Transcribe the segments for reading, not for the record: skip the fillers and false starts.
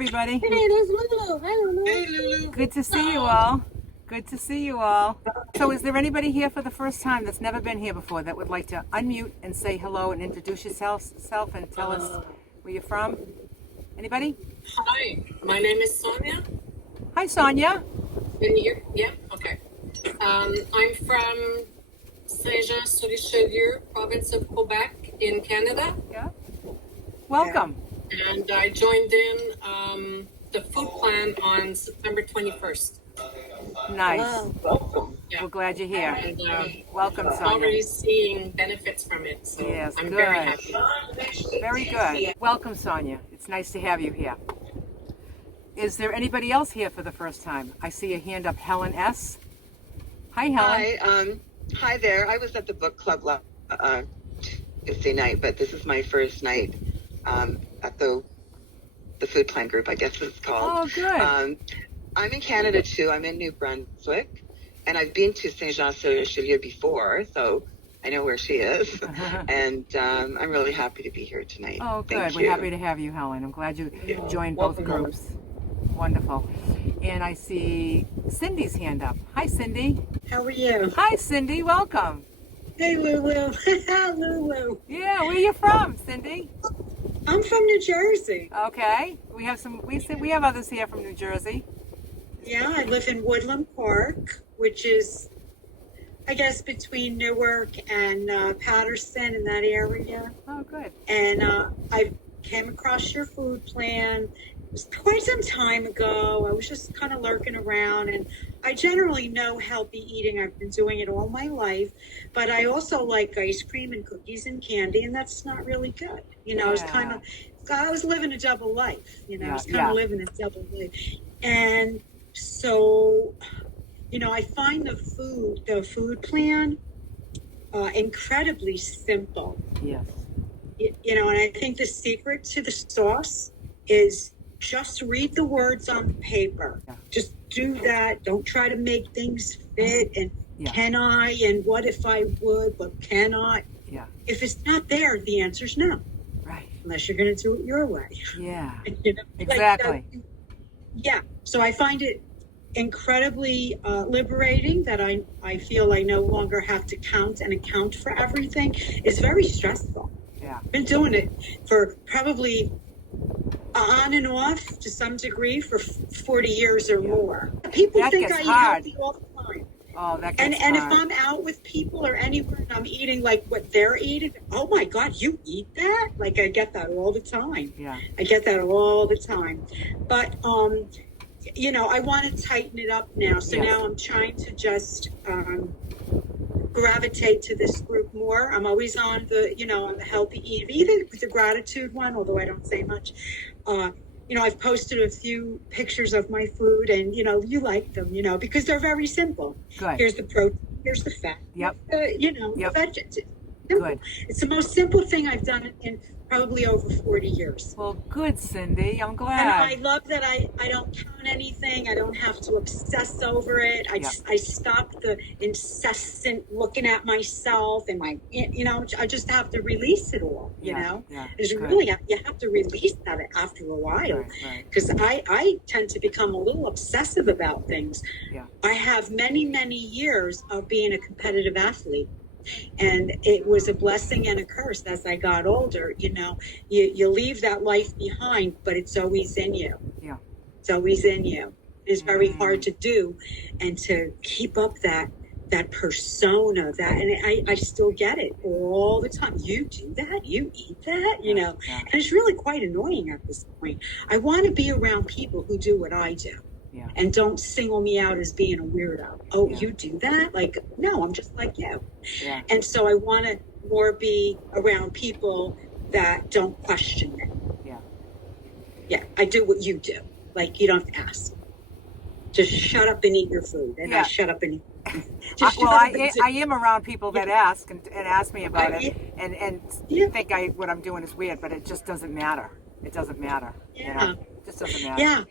everybody. Hey, there's Lulu. Hi, Lulu. Hey, Lulu. Good to see you all. Good to see you all. So is there anybody here for the first time that's never been here before that would like to unmute and say hello and introduce yourself and tell us where you're from? Anybody? Hi, my name is Sonia. Hi, Sonia. Can you hear? Yeah, okay. I'm from Saint-Jean-sur-Richelieu, province of Quebec in Canada. Yeah. Welcome. And I joined in the food plan on September 21st. Nice. Wow. Welcome. Yeah. We're glad you're here. And Welcome, I'm Sonia. already seeing benefits from it, so Yes, I'm good. very happy. Very good. Welcome, Sonia. It's nice to have you here. Is there anybody else here for the first time? I see a hand up, Helen S. Hi, Helen. Hi there. I was at the book club Tuesday night, but this is my first night at the food plan group, I guess it's called. Oh, good. I'm in Canada too. I'm in New Brunswick, and I've been to Saint-Jean-sur-Richelieu before, so I know where she is. And I'm really happy to be here tonight. Oh, good. Thank We're you. happy to have you, Helen. I'm glad you joined both groups. Wonderful. And I see Cindy's hand up. Hi, Cindy. How are you? Hi, Cindy. Welcome. Hey, Lulu. Lulu. Yeah, where you from, Cindy? I'm from New Jersey. Okay. We have others here from New Jersey. Yeah, I live in Woodland Park, which is, I guess, between Newark and Patterson in that area. Oh, good. And I came across your food plan. It was quite some time ago. I was just kind of lurking around, and I generally know healthy eating. I've been doing it all my life, but I also like ice cream and cookies and candy, and that's not really good. You know, I was living a double life. You know, I was kind of living a double life. And so, you know, I find the food plan incredibly simple. Yes. You know, and I think the secret to the sauce is just read the words on the paper. Yeah. Just do that. Don't try to make things fit and can I and what if I would, but cannot. Yeah. If it's not there, the answer's no. Right. Unless you're going to do it your way. Yeah. You know, Exactly. Yeah. So I find it incredibly liberating that I feel I no longer have to count and account for everything. It's very stressful. Yeah. I've been doing it for probably on and off to some degree for 40 years or more. People That think gets I eat hard. healthy all the time. Oh, that And gets if hard. I'm out with people or anywhere and I'm eating like what they're eating, oh my God, you eat that? Like I get that all the time. Yeah. I get that all the time. But you know, I want to tighten it up now. So now I'm trying to just gravitate to this group more. I'm always on the, you know, on the healthy eat, even the gratitude one, although I don't say much. You know, I've posted a few pictures of my food and, you know, you like them, you know, because they're very simple. Good. Here's the protein, here's the fat. Yep. You know, Yep. the veg. Good. It's the most simple thing I've done in probably over 40 years. Well, good, Cindy. I'm And glad. I love that I don't count anything. I don't have to obsess over it. I stopped the incessant looking at myself and my, you know, I just have to release it all, you know. It's good. really, you have to release that after a while. Right. Because I tend to become a little obsessive about things. Yeah. I have many, many years of being a competitive athlete. And it was a blessing and a curse as I got older. You know, you leave that life behind, but it's always in you. Yeah. It's always in you. It's very hard to do and to keep up that persona, that, and I still get it all the time. You do that? You eat that? You know, and it's really quite annoying at this point. I want to be around people who do what I do. Yeah. And don't single me out as being a weirdo. Oh, you do that? Like, no, I'm just like you. Yeah. And so I want to more be around people that don't question it. Yeah. Yeah, I do what you do. Like, you don't have to ask. Just shut up and eat your food. And I shut up and eat. I am around people that ask and ask me about it and think what I'm doing is weird, but it just doesn't matter. It doesn't matter. Yeah. You know? It just doesn't matter.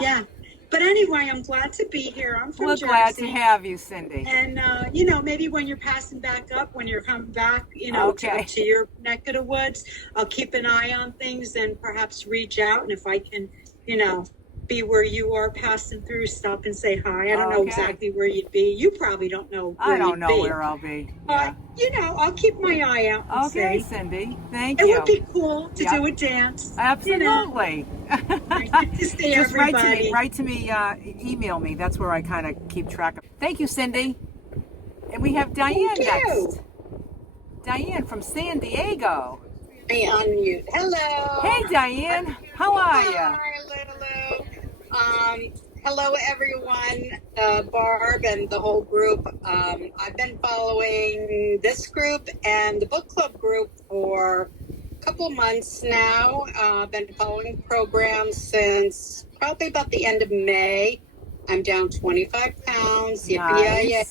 Yeah. But anyway, I'm glad to be here. I'm from Jersey. We're glad to have you, Cindy. And, you know, maybe when you're passing back up, when you're coming back, you know, to your neck of the woods, I'll keep an eye on things and perhaps reach out. And if I can be where you are passing through, stop and say hi. I don't know Okay. exactly where you'd be. You probably don't know where I don't you'd know be. where I'll be. But, Yeah. I'll keep my eye out and Okay, see. Cindy. Thank It you. would be cool to Yeah. do a dance. Absolutely. Good to see Just everybody. write to me, email me. That's where I kind of keep track of. Thank you, Cindy. And we have Diane Thank you. next. Diane from San Diego. Me unmute. Hello. Hey, Diane. How are you? Hi, Lulu. Hello, everyone. Barb and the whole group. I've been following this group and the book club group for a couple of months now. I've been following programs since probably about the end of May. I'm down 25 pounds. Yippee-yi-yi.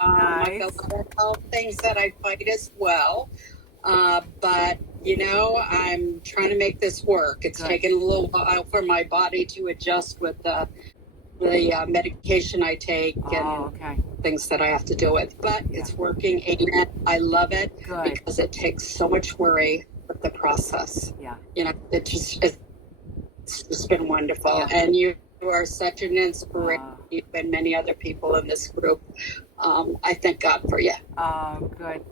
Nice. I've got a lot of health things that I fight as well. But I'm trying to make this work. It's Good. taken a little while for my body to adjust with the medication I take and Okay. things that I have to deal with. But Yeah. it's working, and I love it Good. because it takes so much worry with the process. Yeah. It's just been wonderful. Yeah. And you are such an inspiration, and many other people in this group. I thank God for you. Oh, good.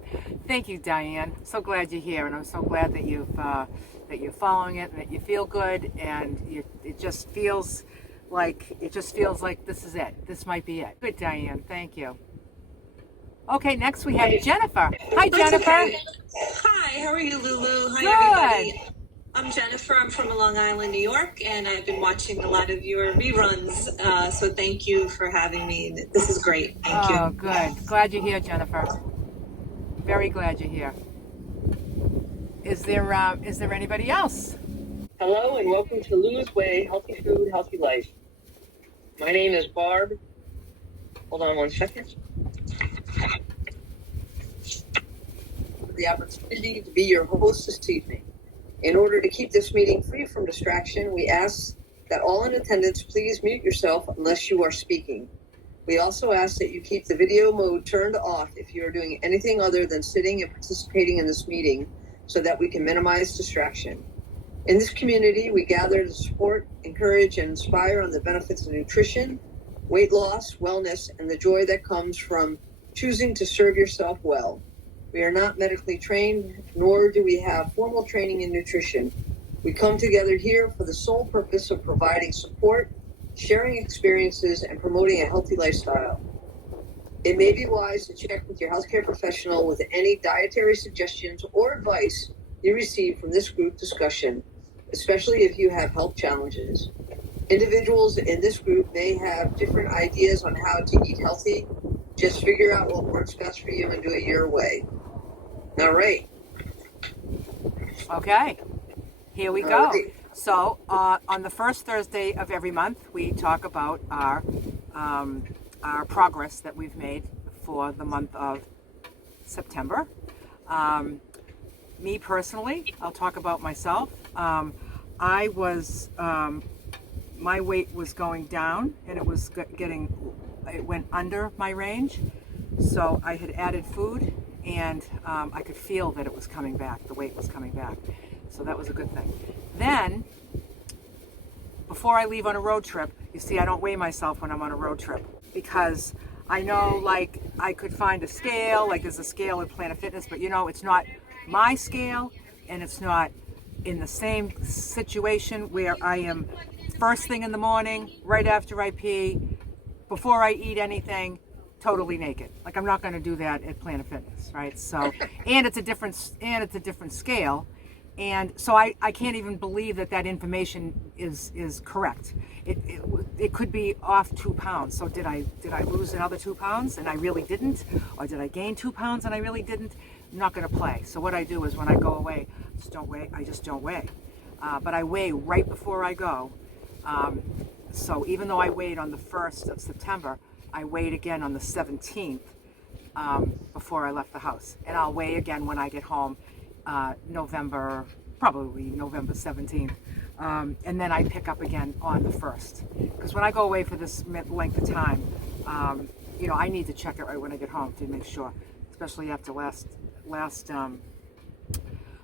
Thank you, Diane. So glad you're here, and I'm so glad that you're following it, and that you feel good, and it just feels like this is it. This might be it. Good, Diane. Thank you. Okay, next we have Jennifer. Hi, Jennifer. Hi, how are you, Lulu? Hi, Good. everybody. I'm Jennifer. I'm from Long Island, New York, and I've been watching a lot of your reruns. So thank you for having me. This is great. Thank you. Oh, good. Glad you're here, Jennifer. Very glad you're here. Is there anybody else? Hello and welcome to Lulu's Way, Healthy Food, Healthy Life. My name is Barb. Hold on one second. The opportunity to be your host this evening. In order to keep this meeting free from distraction, we ask that all in attendance please mute yourself unless you are speaking. We also ask that you keep the video mode turned off if you are doing anything other than sitting and participating in this meeting so that we can minimize distraction. In this community, we gather to support, encourage, and inspire on the benefits of nutrition, weight loss, wellness, and the joy that comes from choosing to serve yourself well. We are not medically trained, nor do we have formal training in nutrition. We come together here for the sole purpose of providing support, sharing experiences, and promoting a healthy lifestyle. It may be wise to check with your healthcare professional with any dietary suggestions or advice you receive from this group discussion, especially if you have health challenges. Individuals in this group may have different ideas on how to eat healthy. Just figure out what works best for you and do it your way. All right. Okay. Here we go. Right. So on the first Thursday of every month, we talk about our progress that we've made for the month of September. Me personally, I'll talk about myself. I was my weight was going down, and it was it went under my range. So I had added food, and I could feel that it was coming back. The weight was coming back. So that was a good thing. Then, before I leave on a road trip, you see, I don't weigh myself when I'm on a road trip because I know, like, I could find a scale, like there's a scale at Planet Fitness, but it's not my scale, and it's not in the same situation where I am first thing in the morning, right after I pee, before I eat anything, totally naked. Like, I'm not going to do that at Planet Fitness, right? So, and it's a different scale. And so I can't even believe that information is correct. It could be off 2 pounds. So did I lose another 2 pounds and I really didn't? Or did I gain 2 pounds and I really didn't? I'm not going to play. So what I do is when I go away, I just don't weigh. But I weigh right before I go. So even though I weighed on the 1st of September, I weighed again on the 17th before I left the house. And I'll weigh again when I get home. Probably November 17th. And then I pick up again on the 1st. Because when I go away for this length of time, I need to check it right when I get home to make sure, especially after last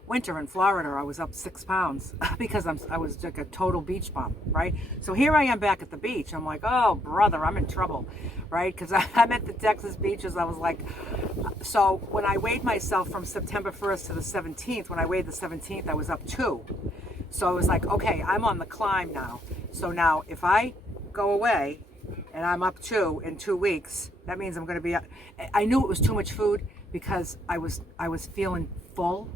winter in Florida, I was up 6 pounds because I was like a total beach bum, right? So here I am back at the beach. I'm like, oh brother, I'm in trouble, right? Because I'm at the Texas beaches. I was like, so when I weighed myself from September 1st to the 17th, when I weighed the 17th, I was up 2. So I was like, okay, I'm on the climb now. So now if I go away and I'm up 2 in 2 weeks, that means I'm going to be. I knew it was too much food because I was feeling full,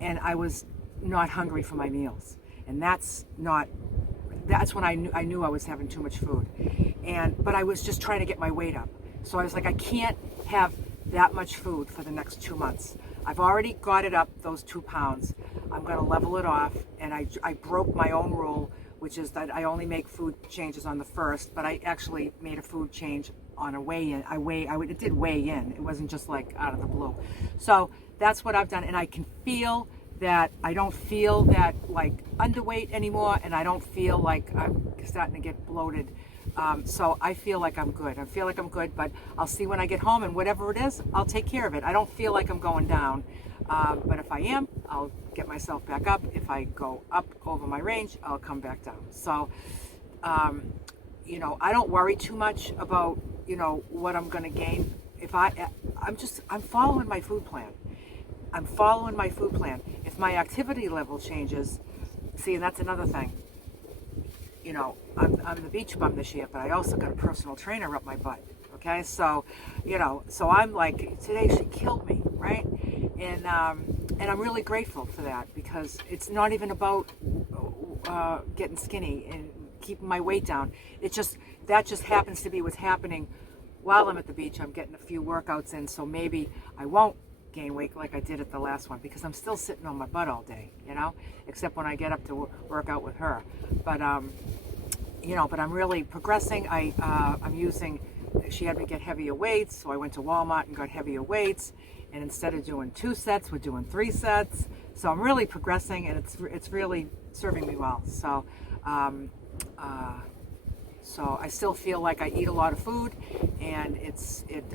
and I was not hungry for my meals, and that's when I knew I was having too much food, but I was just trying to get my weight up. So I was like, I can't have that much food for the next 2 months. I've already got it up those 2 pounds. I'm going to level it off, and I broke my own rule, which is that I only make food changes on the 1st, but I actually made a food change on a weigh-in. It did weigh in. It wasn't just like out of the blue. So that's what I've done, and I can feel that I don't feel that like underweight anymore, and I don't feel like I'm starting to get bloated. So I feel like I'm good. I feel like I'm good, but I'll see when I get home, and whatever it is, I'll take care of it. I don't feel like I'm going down, but if I am, I'll get myself back up. If I go up over my range, I'll come back down. So, I don't worry too much about, what I'm going to gain. I'm following my food plan. I'm following my food plan. If my activity level changes, see, and that's another thing. I'm the beach bum this year, but I also got a personal trainer up my butt. Okay, so, so I'm like, today she killed me, right? And I'm really grateful for that, because it's not even about getting skinny and keeping my weight down. That just happens to be what's happening while I'm at the beach. I'm getting a few workouts in, so maybe I won't gain weight like I did at the last one, because I'm still sitting on my butt all day, except when I get up to work out with her. But but I'm really progressing. I'm using. She had me get heavier weights, so I went to Walmart and got heavier weights. And instead of doing 2 sets, we're doing 3 sets. So I'm really progressing, and it's really serving me well. So, so I still feel like I eat a lot of food, and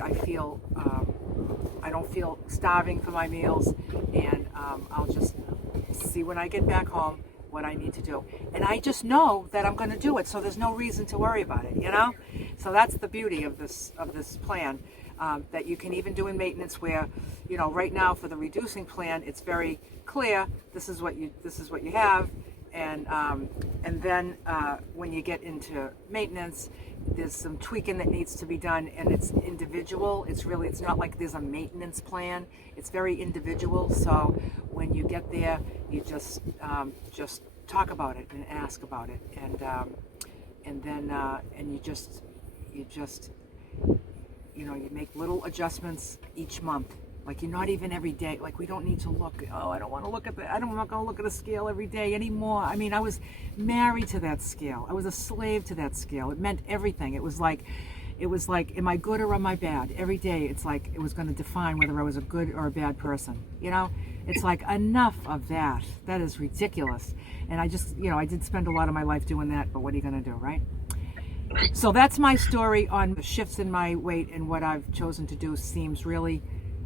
I feel I don't feel starving for my meals, and I'll just see when I get back home what I need to do, and I just know that I'm going to do it. So there's no reason to worry about it, So that's the beauty of this plan. That you can even do in maintenance, where right now for the reducing plan, it's very clear, this is what you have, and then when you get into maintenance, there's some tweaking that needs to be done, and it's individual. It's not like there's a maintenance plan. It's very individual. So when you get there, you just talk about it and ask about it, and then you make little adjustments each month. Like, you're not even every day. Like, we don't need to look. Oh, I don't want to look at that. I'm not going to look at a scale every day anymore. I mean, I was married to that scale. I was a slave to that scale. It meant everything. It was like, am I good or am I bad? Every day, it's like it was going to define whether I was a good or a bad person. It's like, enough of that. That is ridiculous. And I just, I did spend a lot of my life doing that. But what are you going to do, right? So that's my story on the shifts in my weight, and what I've chosen to do seems really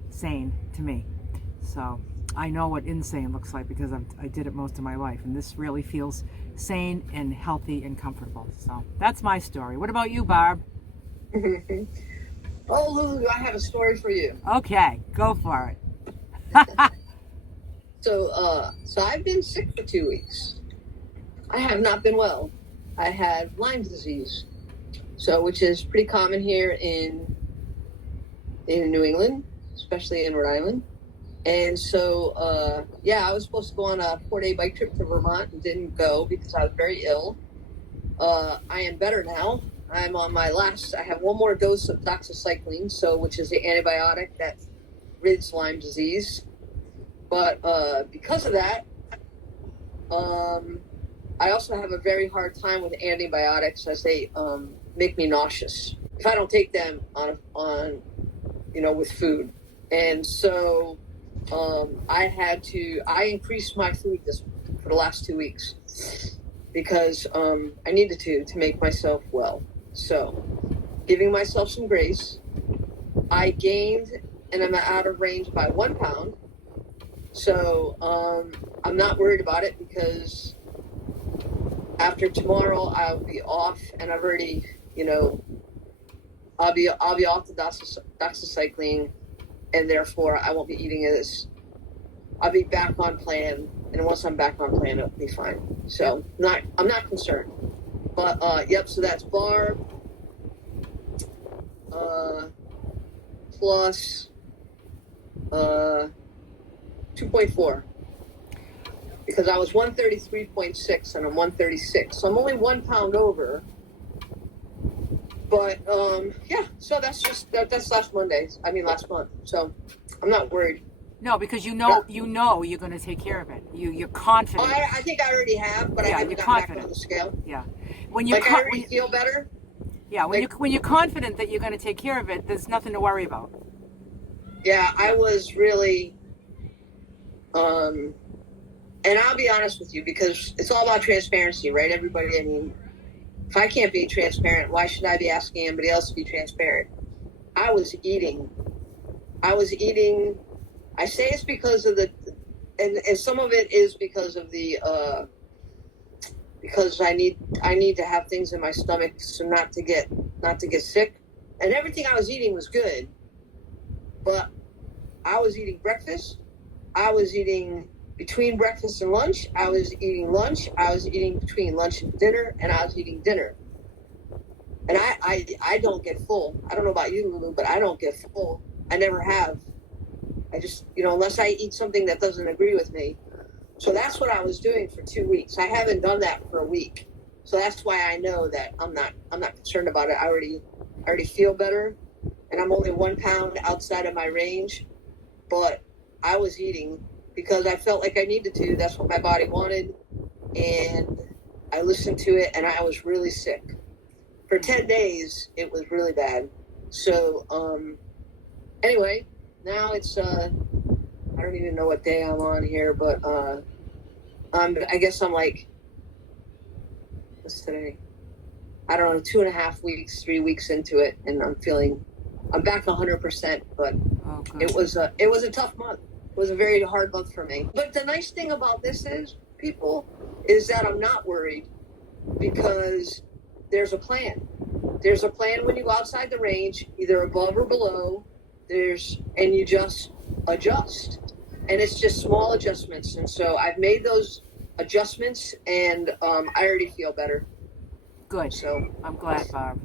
sane to me. So I know what insane looks like, because I did it most of my life, and this really feels sane and healthy and comfortable. So that's my story. What about you, Barb? Oh, Lulu, I have a story for you. Okay, go for it. So I've been sick for 2 weeks. I have not been well. I had Lyme disease, which is pretty common here in New England, especially in Rhode Island. And so, I was supposed to go on a 4-day bike trip to Vermont and didn't go because I was very ill. I am better now. I'm on my I have one more dose of doxycycline, which is the antibiotic that rids Lyme disease. But because of that, I also have a very hard time with antibiotics, as they make me nauseous if I don't take them on with food. And so I increased my food for the last 2 weeks because I needed to make myself well. So giving myself some grace, I gained, and I'm out of range by 1 pound. So I'm not worried about it because after tomorrow I'll be off, and I've already, I'll be off the doxycycline, and therefore I won't be eating this. I'll be back on plan, and once I'm back on plan, it'll be fine. So I'm not concerned. But yep. So that's Barb plus 2.4. Because I was 133.6 and I'm 136. So I'm only 1 pound over. But yeah, so that's last month. So I'm not worried. No, because you know you're going to take care of it. You're confident. I think I already have, but I haven't gotten back on the scale. Yeah. When you I already feel better. Yeah, when you're confident that you're going to take care of it, there's nothing to worry about. Yeah, I was really and I'll be honest with you, because it's all about transparency, right? Everybody, I mean, if I can't be transparent, why should I be asking anybody else to be transparent? I was eating. I say it's because of and some of it is because of the, because I need to have things in my stomach so not to get sick. And everything I was eating was good, but I was eating breakfast. I was eating between breakfast and lunch. I was eating lunch. I was eating between lunch and dinner, and I was eating dinner. And I don't get full. I don't know about you, Lulu, but I don't get full. I never have. I just, unless I eat something that doesn't agree with me. So that's what I was doing for 2 weeks. I haven't done that for a week. So that's why I know that I'm not concerned about it. I already feel better, and I'm only 1 pound outside of my range, but I was eating because I felt like I needed to. That's what my body wanted, and I listened to it, and I was really sick. For 10 days, it was really bad. So, anyway, now it's, I don't even know what day I'm on here, but I guess I'm like, what's today? I don't know, 2.5 weeks, 3 weeks into it, and I'm back 100%, but it was a tough month. It was a very hard month for me. But the nice thing about this is that I'm not worried, because there's a plan. There's a plan when you go outside the range, either above or below. And you just adjust. And it's just small adjustments. And so I've made those adjustments, and I already feel better. Good. So I'm glad, Barb.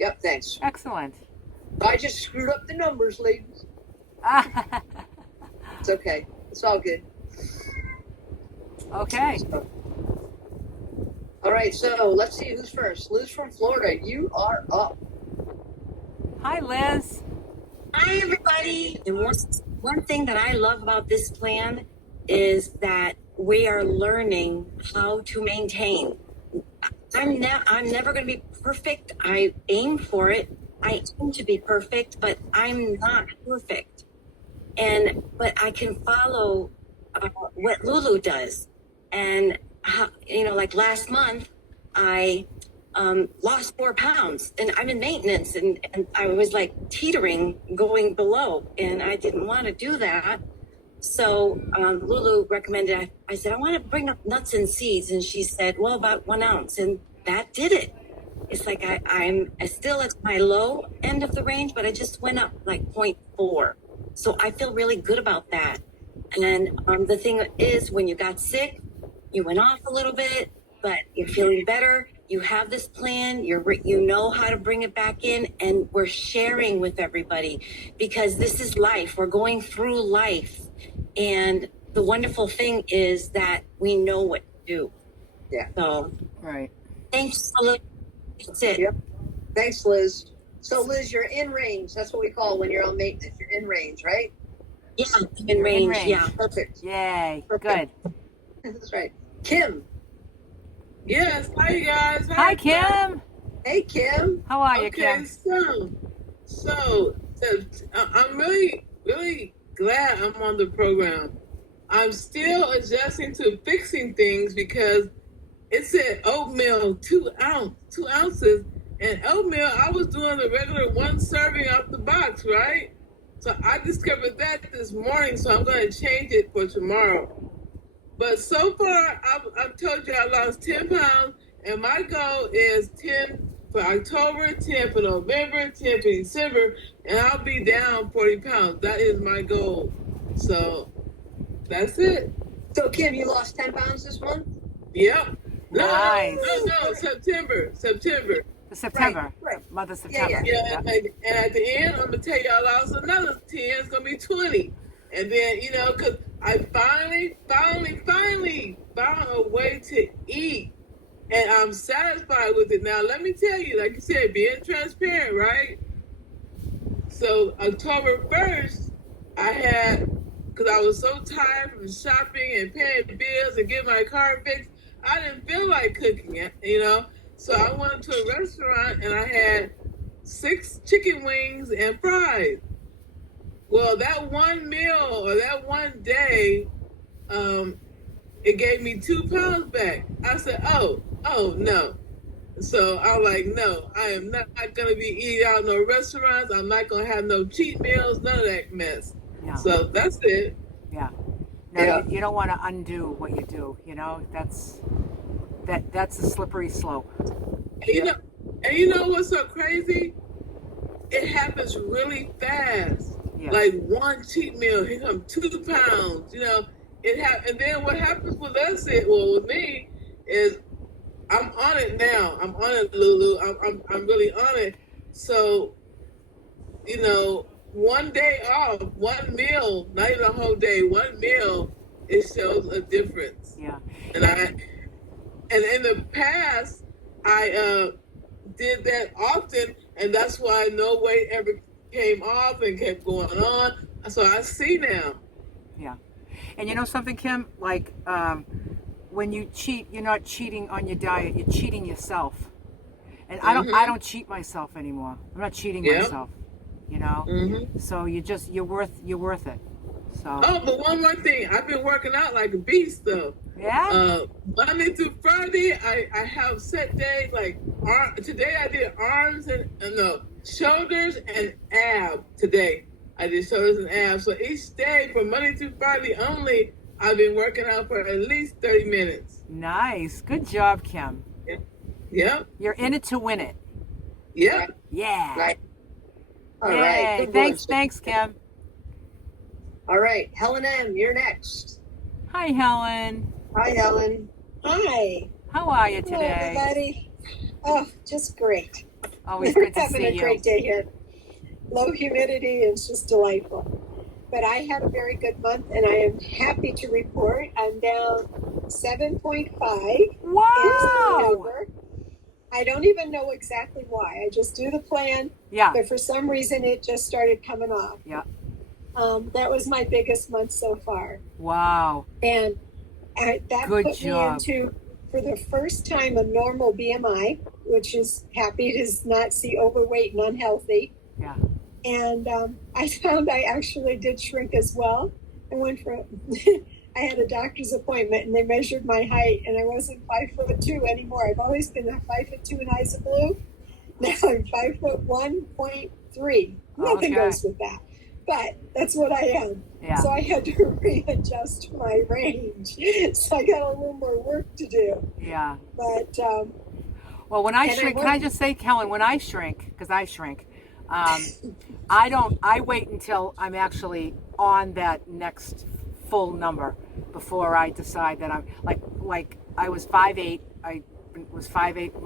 Yep, thanks. Excellent. I just screwed up the numbers, ladies. It's okay. It's all good. Okay. So, all right, so let's see who's first. Liz from Florida, you are up. Hi, Liz. Hi, everybody. And one thing that I love about this plan is that we are learning how to maintain. I'm never going to be perfect. I aim for it. I aim to be perfect, but I'm not perfect. But I can follow what Lulu does. And, like last month, I lost 4 pounds, and I'm in maintenance, and I was like teetering, going below, and I didn't want to do that. So Lulu recommended, I said, I want to bring up nuts and seeds. And she said, well, about 1 ounce. And that did it. It's like I'm still at my low end of the range, but I just went up like 0.4. So I feel really good about that. And the thing is, when you got sick, you went off a little bit, but you're feeling better. You have this plan. You know how to bring it back in, and we're sharing with everybody, because this is life. We're going through life. And the wonderful thing is that we know what to do. Yeah. So, right. Thanks, Liz. That's it. Yep. Thanks, Liz. So, Liz, you're in range. That's what we call when you're on maintenance. You're in range, right? Yeah, in range. Yeah. Perfect. Yay. Perfect. Good. That's right. Kim. Yes. Hi, you guys. Hi, Kim. Hey, Kim. How are you, Kim? So I'm really, really glad I'm on the program. I'm still adjusting to fixing things, because it said oatmeal 2 ounces, and oatmeal I was doing the regular 1 serving off the box, right? So I discovered that this morning, so I'm going to change it for tomorrow. But so far, I've told you I lost 10 pounds, and my goal is 10 for October, 10 for November, 10 for December, and I'll be down 40 pounds. That is my goal. So that's it. So, Kim, you lost 10 pounds this month? Yep. Nice. No, September. The September, Right. month of September. Yeah, and at the end, I'm gonna tell you I lost another 10. It's gonna be 20, and then because I finally found a way to eat, and I'm satisfied with it. Now, let me tell you, like you said, being transparent, right? So October 1st, I had, because I was so tired from shopping and paying bills and getting my car fixed, I didn't feel like cooking it. So I went to a restaurant and I had 6 chicken wings and fries. Well, that one meal or that one day, it gave me 2 pounds back. I said, oh no. So I was like, no, I am not going to be eating out no restaurants. I'm not going to have no cheat meals, none of that mess. No. So that's it. Yeah. No, you don't want to undo what you do. That's a slippery slope. And you know what's so crazy? It happens really fast. Yeah. Like one cheat meal, here come 2 pounds. And then what happens with us? With me is I'm on it now. I'm on it, Lulu. I'm really on it. So, one day off, one meal, not even a whole day, one meal, it shows a difference. Yeah. And in the past, I did that often, and that's why no weight ever came off and kept going on. So I see now. Yeah. And you know something, Kim? Like, when you cheat, you're not cheating on your diet, you're cheating yourself. And I don't cheat myself anymore. I'm not cheating myself. So you're worth it. So. Oh, but one more thing. I've been working out like a beast though. Yeah. Monday through Friday, I have set days like today I did arms and shoulders and abs today. I did shoulders and abs. So each day from Monday through Friday only, I've been working out for at least 30 minutes. Nice. Good job, Kim. Yep. You're in it to win it. Yep. Yeah. Right. All Yay. right. Thanks, Kim. All right. Helen M., you're next. Hi, Helen. Hi, Helen. Hi. How are you Hello, today? everybody. Oh, just great. Always good to Having see a you. great day here. Low humidity is just delightful. But I had a very good month, and I am happy to report I'm down 7.5 Wow. in September. I don't even know exactly why. I just do the plan, Yeah. but for some reason it just started coming off. Yeah. That was my biggest month so far. Wow. And that Good put job. me into, for the first time, a normal BMI, which is happy to not see overweight and unhealthy. Yeah. And I found I actually did shrink as well. I went for, I had a doctor's appointment and they measured my height and I wasn't 5'2" anymore. I've always been 5'2" in eyes of blue. Now I'm 5'1.3. Nothing Okay. goes with that. But that's what I am. Yeah. So I had to readjust my range. So I got a little more work to do. Yeah. But Well, when I shrink, can I just say, Helen, when I shrink, because I shrink, I wait until I'm actually on that next full number before I decide that I'm like I was 5'8". I was 5'8"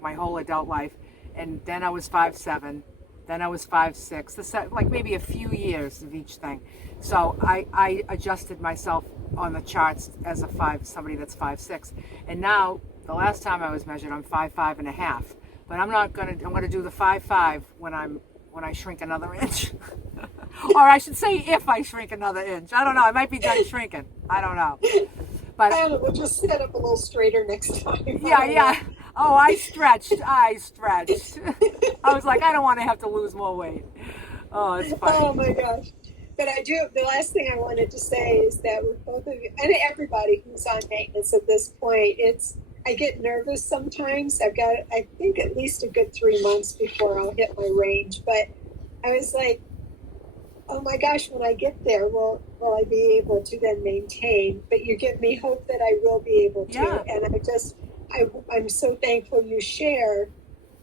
my whole adult life, and then I was 5'7". Then I was 5'6", like maybe a few years of each thing. So I adjusted myself on the charts as somebody that's 5'6", and now the last time I was measured, I'm 5'5.5". But I'm gonna do the 5'5" when I shrink another inch, or I should say if I shrink another inch. I don't know. I might be done shrinking. I don't know. But we'll just set up a little straighter next time. yeah. Oh, I stretched. I was like, I don't want to have to lose more weight. Oh, it's funny. Oh my gosh. But the last thing I wanted to say is that with both of you, and everybody who's on maintenance at this point, I get nervous sometimes. I've got, I think, at least a good 3 months before I'll hit my range. But I was like, oh my gosh, when I get there, will I be able to then maintain? But you give me hope that I will be able to. Yeah. And I'm so thankful you share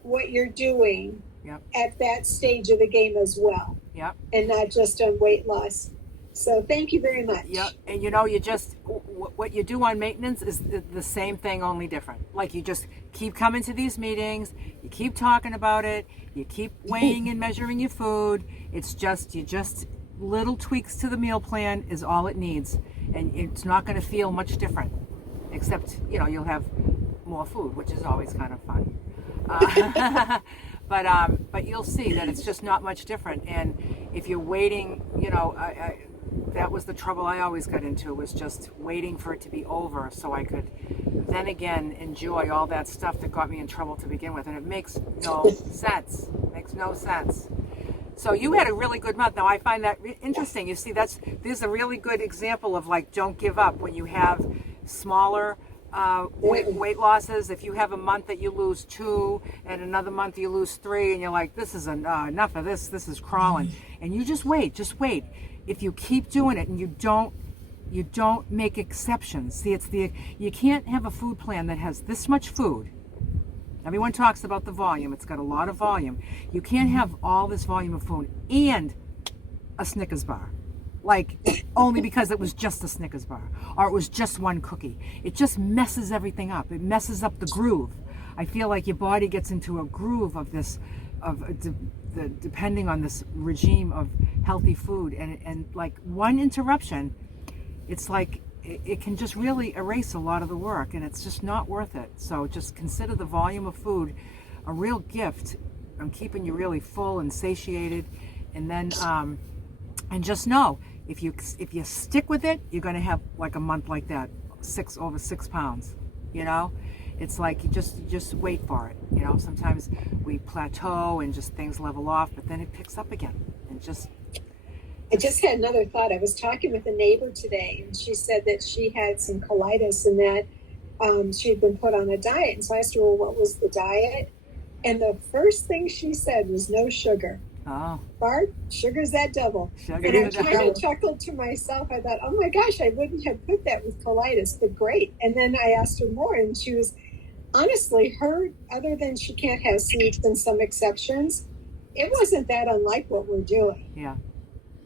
what you're doing Yep. at that stage of the game as well. Yep. And not just on weight loss. So thank you very much. Yep. And you know, you just, what you do on maintenance is the same thing, only different. Like you just keep coming to these meetings, you keep talking about it, you keep weighing and measuring your food. It's just, little tweaks to the meal plan is all it needs. And it's not going to feel much different, except, you know, you'll have more food, which is always kind of fun. But you'll see that it's just not much different. And if you're waiting, you know, that was the trouble I always got into, was just waiting for it to be over so I could then again enjoy all that stuff that got me in trouble to begin with. And it makes no sense. Makes no sense. So you had a really good month. Now I find that interesting. You see, there's a really good example of like, don't give up when you have smaller weight losses. If you have a month that you lose 2 and another month you lose 3 and you're like, this is enough of this is crawling, and you just wait. If you keep doing it and you don't make exceptions. See, you can't have a food plan that has this much food. Everyone talks about the volume. It's got a lot of volume. You can't have all this volume of food and a Snickers bar. Like, only because it was just a Snickers bar or it was just one cookie. It just messes everything up. It messes up the groove. I feel like your body gets into a groove of this, depending on this regime of healthy food. And like one interruption, it's like, it can just really erase a lot of the work, and it's just not worth it. So just consider the volume of food a real gift on keeping you really full and satiated. And then, and just know, if you stick with it, you're going to have like a month like that, over 6 pounds. You know, it's like you just wait for it. You know, sometimes we plateau and just things level off, but then it picks up again. And I just had another thought. I was talking with a neighbor today, and she said that she had some colitis and that she had been put on a diet. And so I asked her, well, what was the diet? And the first thing she said was no sugar. Oh. Barb, sugar's that devil. And I kind of chuckled to myself. I thought, oh my gosh, I wouldn't have put that with colitis, but great. And then I asked her more, and she was, honestly, other than she can't have sweets and some exceptions, it wasn't that unlike what we're doing. Yeah.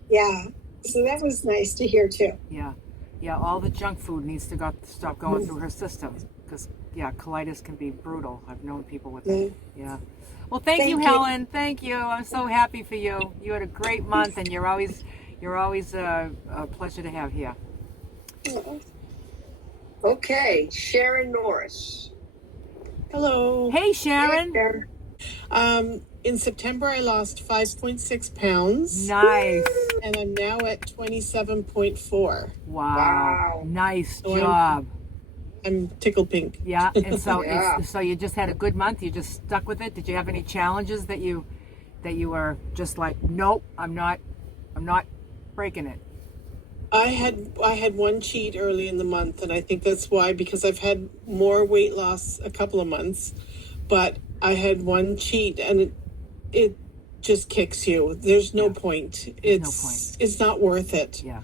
Yeah, so that was nice to hear too. Yeah, all the junk food needs to stop going through her system, because colitis can be brutal. I've known people with it. Yeah. Well, thank you, Helen. Thank you. I'm so happy for you. You had a great month, and you're always a pleasure to have here. Okay, Sharon Norris. Hello. Hey, Sharon. Hey, Sharon. In September, I lost 5.6 pounds. Nice. And I'm now at 27.4. Wow. Nice job. I'm tickled pink. Yeah. And so, so you just had a good month. You just stuck with it. Did you have any challenges that you were just like, nope, I'm not breaking it? I had one cheat early in the month, and I think that's why, because I've had more weight loss a couple of months, but I had one cheat, and it just kicks you. There's no point. It's not worth it. Yeah.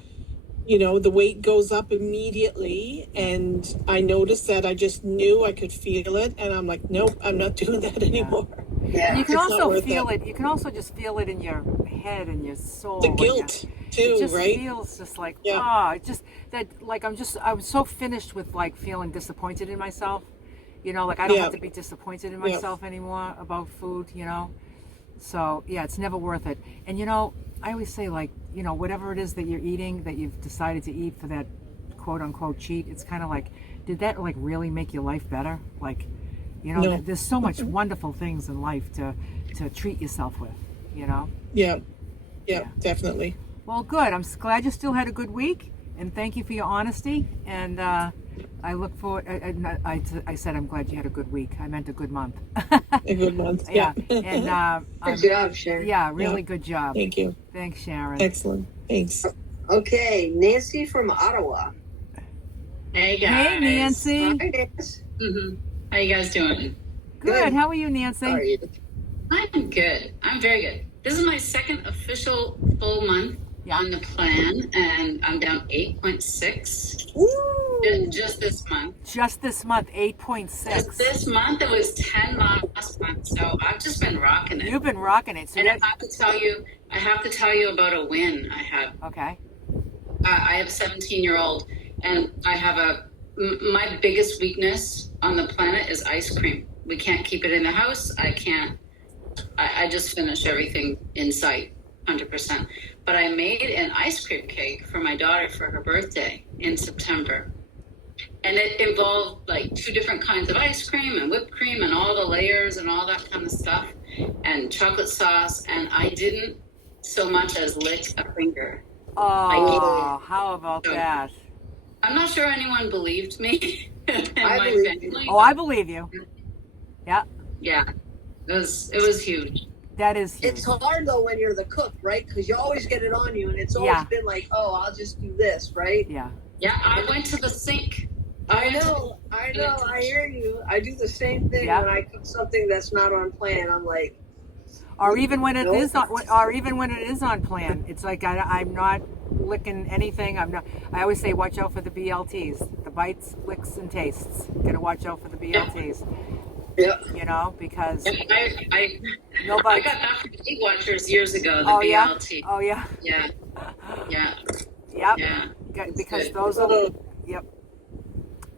You know, the weight goes up immediately, and I noticed that. I just knew, I could feel it, and I'm like, nope, I'm not doing that anymore. Yeah. You can also feel it. You can also just feel it in your head and your soul. The guilt too, it just right? Feels just like it just that like I'm so finished with like feeling disappointed in myself. You know, like I don't have to be disappointed in myself anymore about food. You know, so it's never worth it. And you know, I always say, like, you know, whatever it is that you're eating, that you've decided to eat for that quote unquote cheat, it's kind of like, did that like really make your life better? Like, you know, there's so much wonderful things in life to treat yourself with, you know? Yeah, definitely. Well, good. I'm glad you still had a good week, and thank you for your honesty. And I look forward, I said I'm glad you had a good week. I meant a good month. A good month, yeah. And good job, Sharon. Yeah, really good job. Thank you. Thanks, Sharon. Excellent. Thanks. Okay, Nancy from Ottawa. Hey, guys. Hey, Nancy. Hi, Nancy. How you guys doing? Good. How are you, Nancy? How are you? I'm good. I'm very good. This is my second official full month on the plan, and I'm down 8.6. Just this month. Just this month, 8.6. This month it was 10 last month, so I've just been rocking it. You've been rocking it. So and I have to tell you about a win I have. Okay. I have a 17-year-old, and my biggest weakness on the planet is ice cream. We can't keep it in the house. I just finish everything in sight, 100%. But I made an ice cream cake for my daughter for her birthday in September. And it involved like 2 different kinds of ice cream and whipped cream and all the layers and all that kind of stuff and chocolate sauce. And I didn't so much as lick a finger. Oh, how about that? I'm not sure anyone believed me. I believe you. Oh, I believe you. Yeah. Yeah. It was huge. That is huge. It's hard though when you're the cook, right? Because you always get it on you, and it's always been like, oh, I'll just do this, right? Yeah. Yeah, I went to the sink. I know, I hear you. I do the same thing when I cook something that's not on plan. I'm like, or even when it is on plan, it's like I'm not licking anything. I always say, watch out for the BLTs, the bites, licks, and tastes. Got to watch out for the BLTs. Yeah. You know, because I got that from Weight Watchers years ago. The BLT. Oh yeah. Yeah. Yeah. Yep. Yeah. Because those are. Yep.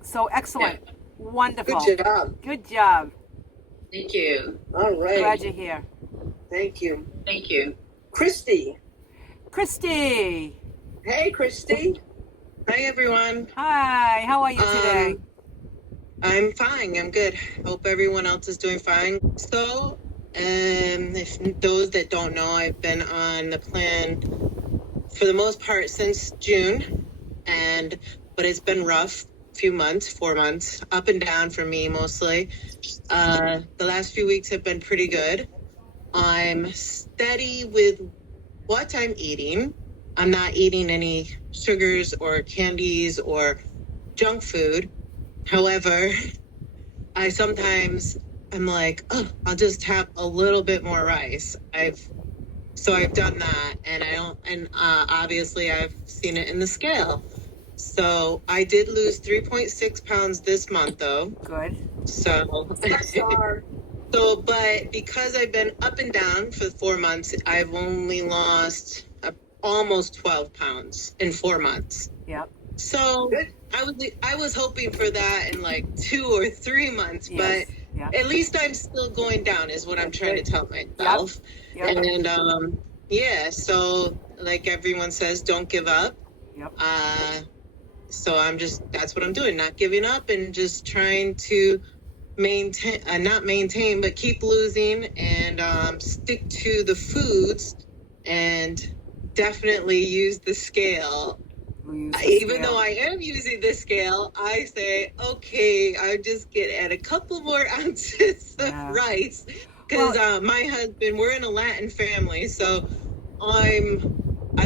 So excellent. Yeah. Wonderful. Good job. Good job. Thank you. All right. Glad you're here. Thank you. Thank you. Christy. Hey, Christy. Hi, everyone. Hi. How are you today? I'm fine. I'm good. Hope everyone else is doing fine. So, if those that don't know, I've been on the plan for the most part since June, but it's been rough. Few months, 4 months, up and down for me mostly. The last few weeks have been pretty good. I'm steady with what I'm eating. I'm not eating any sugars or candies or junk food. However, I'm like, oh, I'll just have a little bit more rice. I've done that, and obviously I've seen it in the scale. So I did lose 3.6 pounds this month, though. Good. But because I've been up and down for 4 months, I've only lost almost 12 pounds in 4 months. Yep. So I was hoping for that in like 2 or 3 months, but at least I'm still going down is what I'm trying to tell myself. Yep. And so like everyone says, don't give up. Yep. So that's what I'm doing, not giving up and just trying to not maintain, but keep losing and stick to the foods and definitely use the scale. Even though I am using the scale, I say, okay, I just add a couple more ounces of rice because my husband, we're in a Latin family, so I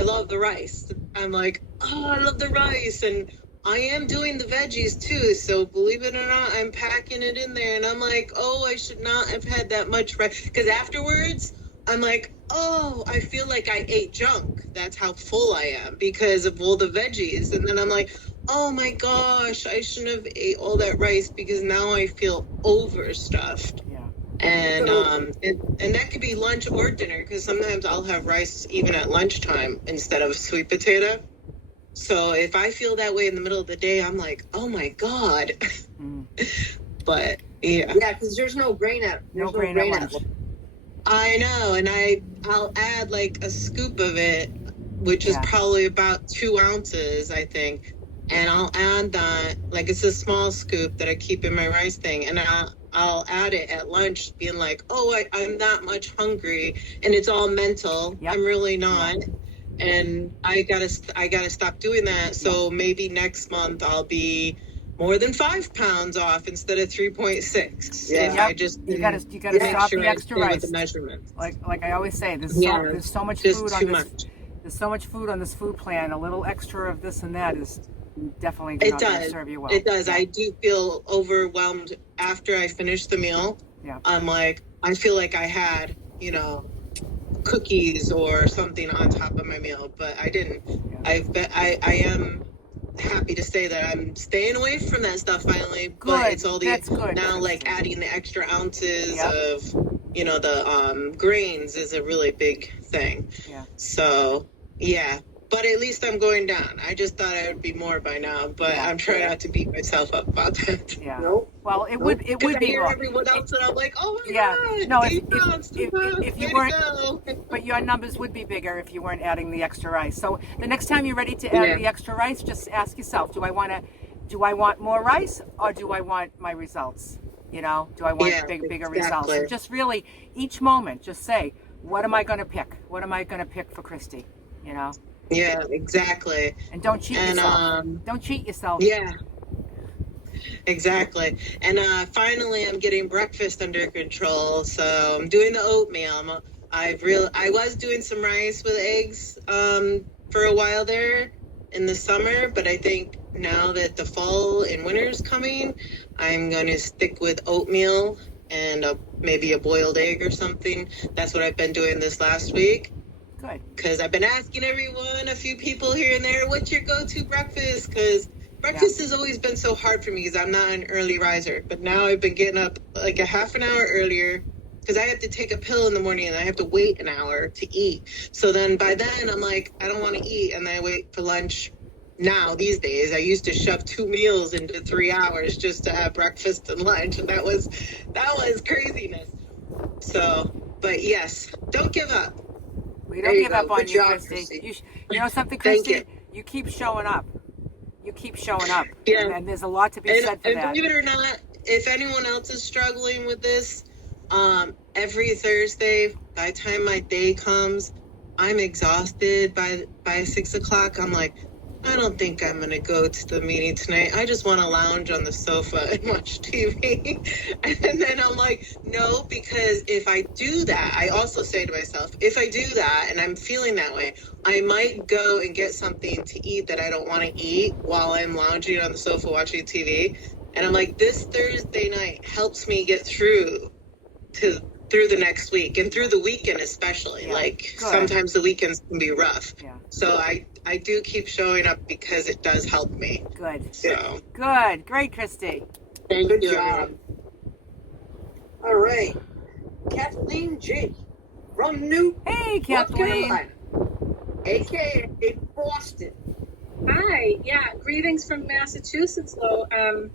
love the rice. I'm like, oh, I love the rice, and I am doing the veggies too, so believe it or not, I'm packing it in there, and I'm like, oh, I should not have had that much rice, because afterwards, I'm like, oh, I feel like I ate junk. That's how full I am because of all the veggies, and then I'm like, oh my gosh, I shouldn't have ate all that rice because now I feel overstuffed. And that could be lunch or dinner because sometimes I'll have rice even at lunchtime instead of sweet potato. So if I feel that way in the middle of the day, I'm like, oh my God. But yeah. Yeah, because there's no grain at lunch. I know, and I'll add like a scoop of it, which is probably about 2 ounces, I think. And I'll add that, like it's a small scoop that I keep in my rice thing, and I'll add it at lunch, being like, oh, I'm not much hungry, and it's all mental. I'm really not. And I gotta stop doing that. So maybe next month I'll be more than 5 pounds off instead of 3.6. Yeah, I just you gotta stop the extra rice. The measurements. Like I always say, there's so much food on this. There's so much food on this food plan. A little extra of this and that is definitely not going to serve you well. It does. I do feel overwhelmed after I finish the meal. Yeah. I'm like, I feel like I had, cookies or something on top of my meal, but I didn't. I am happy to say that I'm staying away from that stuff finally. Good. But it's all the That's good, now, like Christy. adding the extra ounces Yep. of, the grains is a really big thing. Yeah. So yeah, but at least I'm going down. I just thought I would be more by now, but Yeah. I'm trying not to beat myself up about that. Yeah. Nope. Well, it Nope. would Because I be hear more. everyone else, and I'm like, oh my Yeah. god, No, 8 pounds, 2 pounds, if you way weren't, to go. but your numbers would be bigger if you weren't adding the extra rice. So the next time you're ready to add Yeah. the extra rice, just ask yourself, do I want more rice, or do I want my results? Do I want Yeah, bigger exactly. results? And just really, each moment, just say, what am I going to pick? What am I going to pick for Christy? Yeah, exactly. And don't cheat And yourself. Don't cheat yourself. yeah, exactly. And finally, I'm getting breakfast under control. So I'm doing the oatmeal. I was doing some rice with eggs for a while there in the summer, but I think now that the fall and winter is coming, I'm going to stick with oatmeal and maybe a boiled egg or something. That's what I've been doing this last week. Good. Because I've been asking everyone, a few people here and there, what's your go-to breakfast? Because breakfast has always been so hard for me because I'm not an early riser. But now I've been getting up like a half an hour earlier because I have to take a pill in the morning and I have to wait an hour to eat. So then by then I'm like, I don't want to eat, and then I wait for lunch. Now these days, I used to shove 2 meals into 3 hours just to have breakfast and lunch, and that was craziness. So, but yes, don't give up. We There don't you give go. up on Good you, job, Christy. Christy. You know something, Thank Christy? You keep showing up. You keep showing up. Yeah. And there's a lot to be said for And that. believe it or not, if anyone else is struggling with this, every Thursday, by the time my day comes, I'm exhausted by 6 o'clock. I'm like, I don't think I'm going to go to the meeting tonight. I just want to lounge on the sofa and watch TV. And then I'm like, no, because if I do that, I also say to myself, if I do that and I'm feeling that way, I might go and get something to eat that I don't want to eat while I'm lounging on the sofa watching TV. And I'm like, this Thursday night helps me get through the next week and through the weekend especially. Yeah, like good. sometimes the weekends can be rough. Yeah. So I do keep showing up because it does help me. Good. So Good. Great, Christy. thank Good you. job. All right. Kathleen G. from New Hey, North Kathleen. Carolina, aka Boston. Hi, yeah, greetings from Massachusetts, Lou. I'm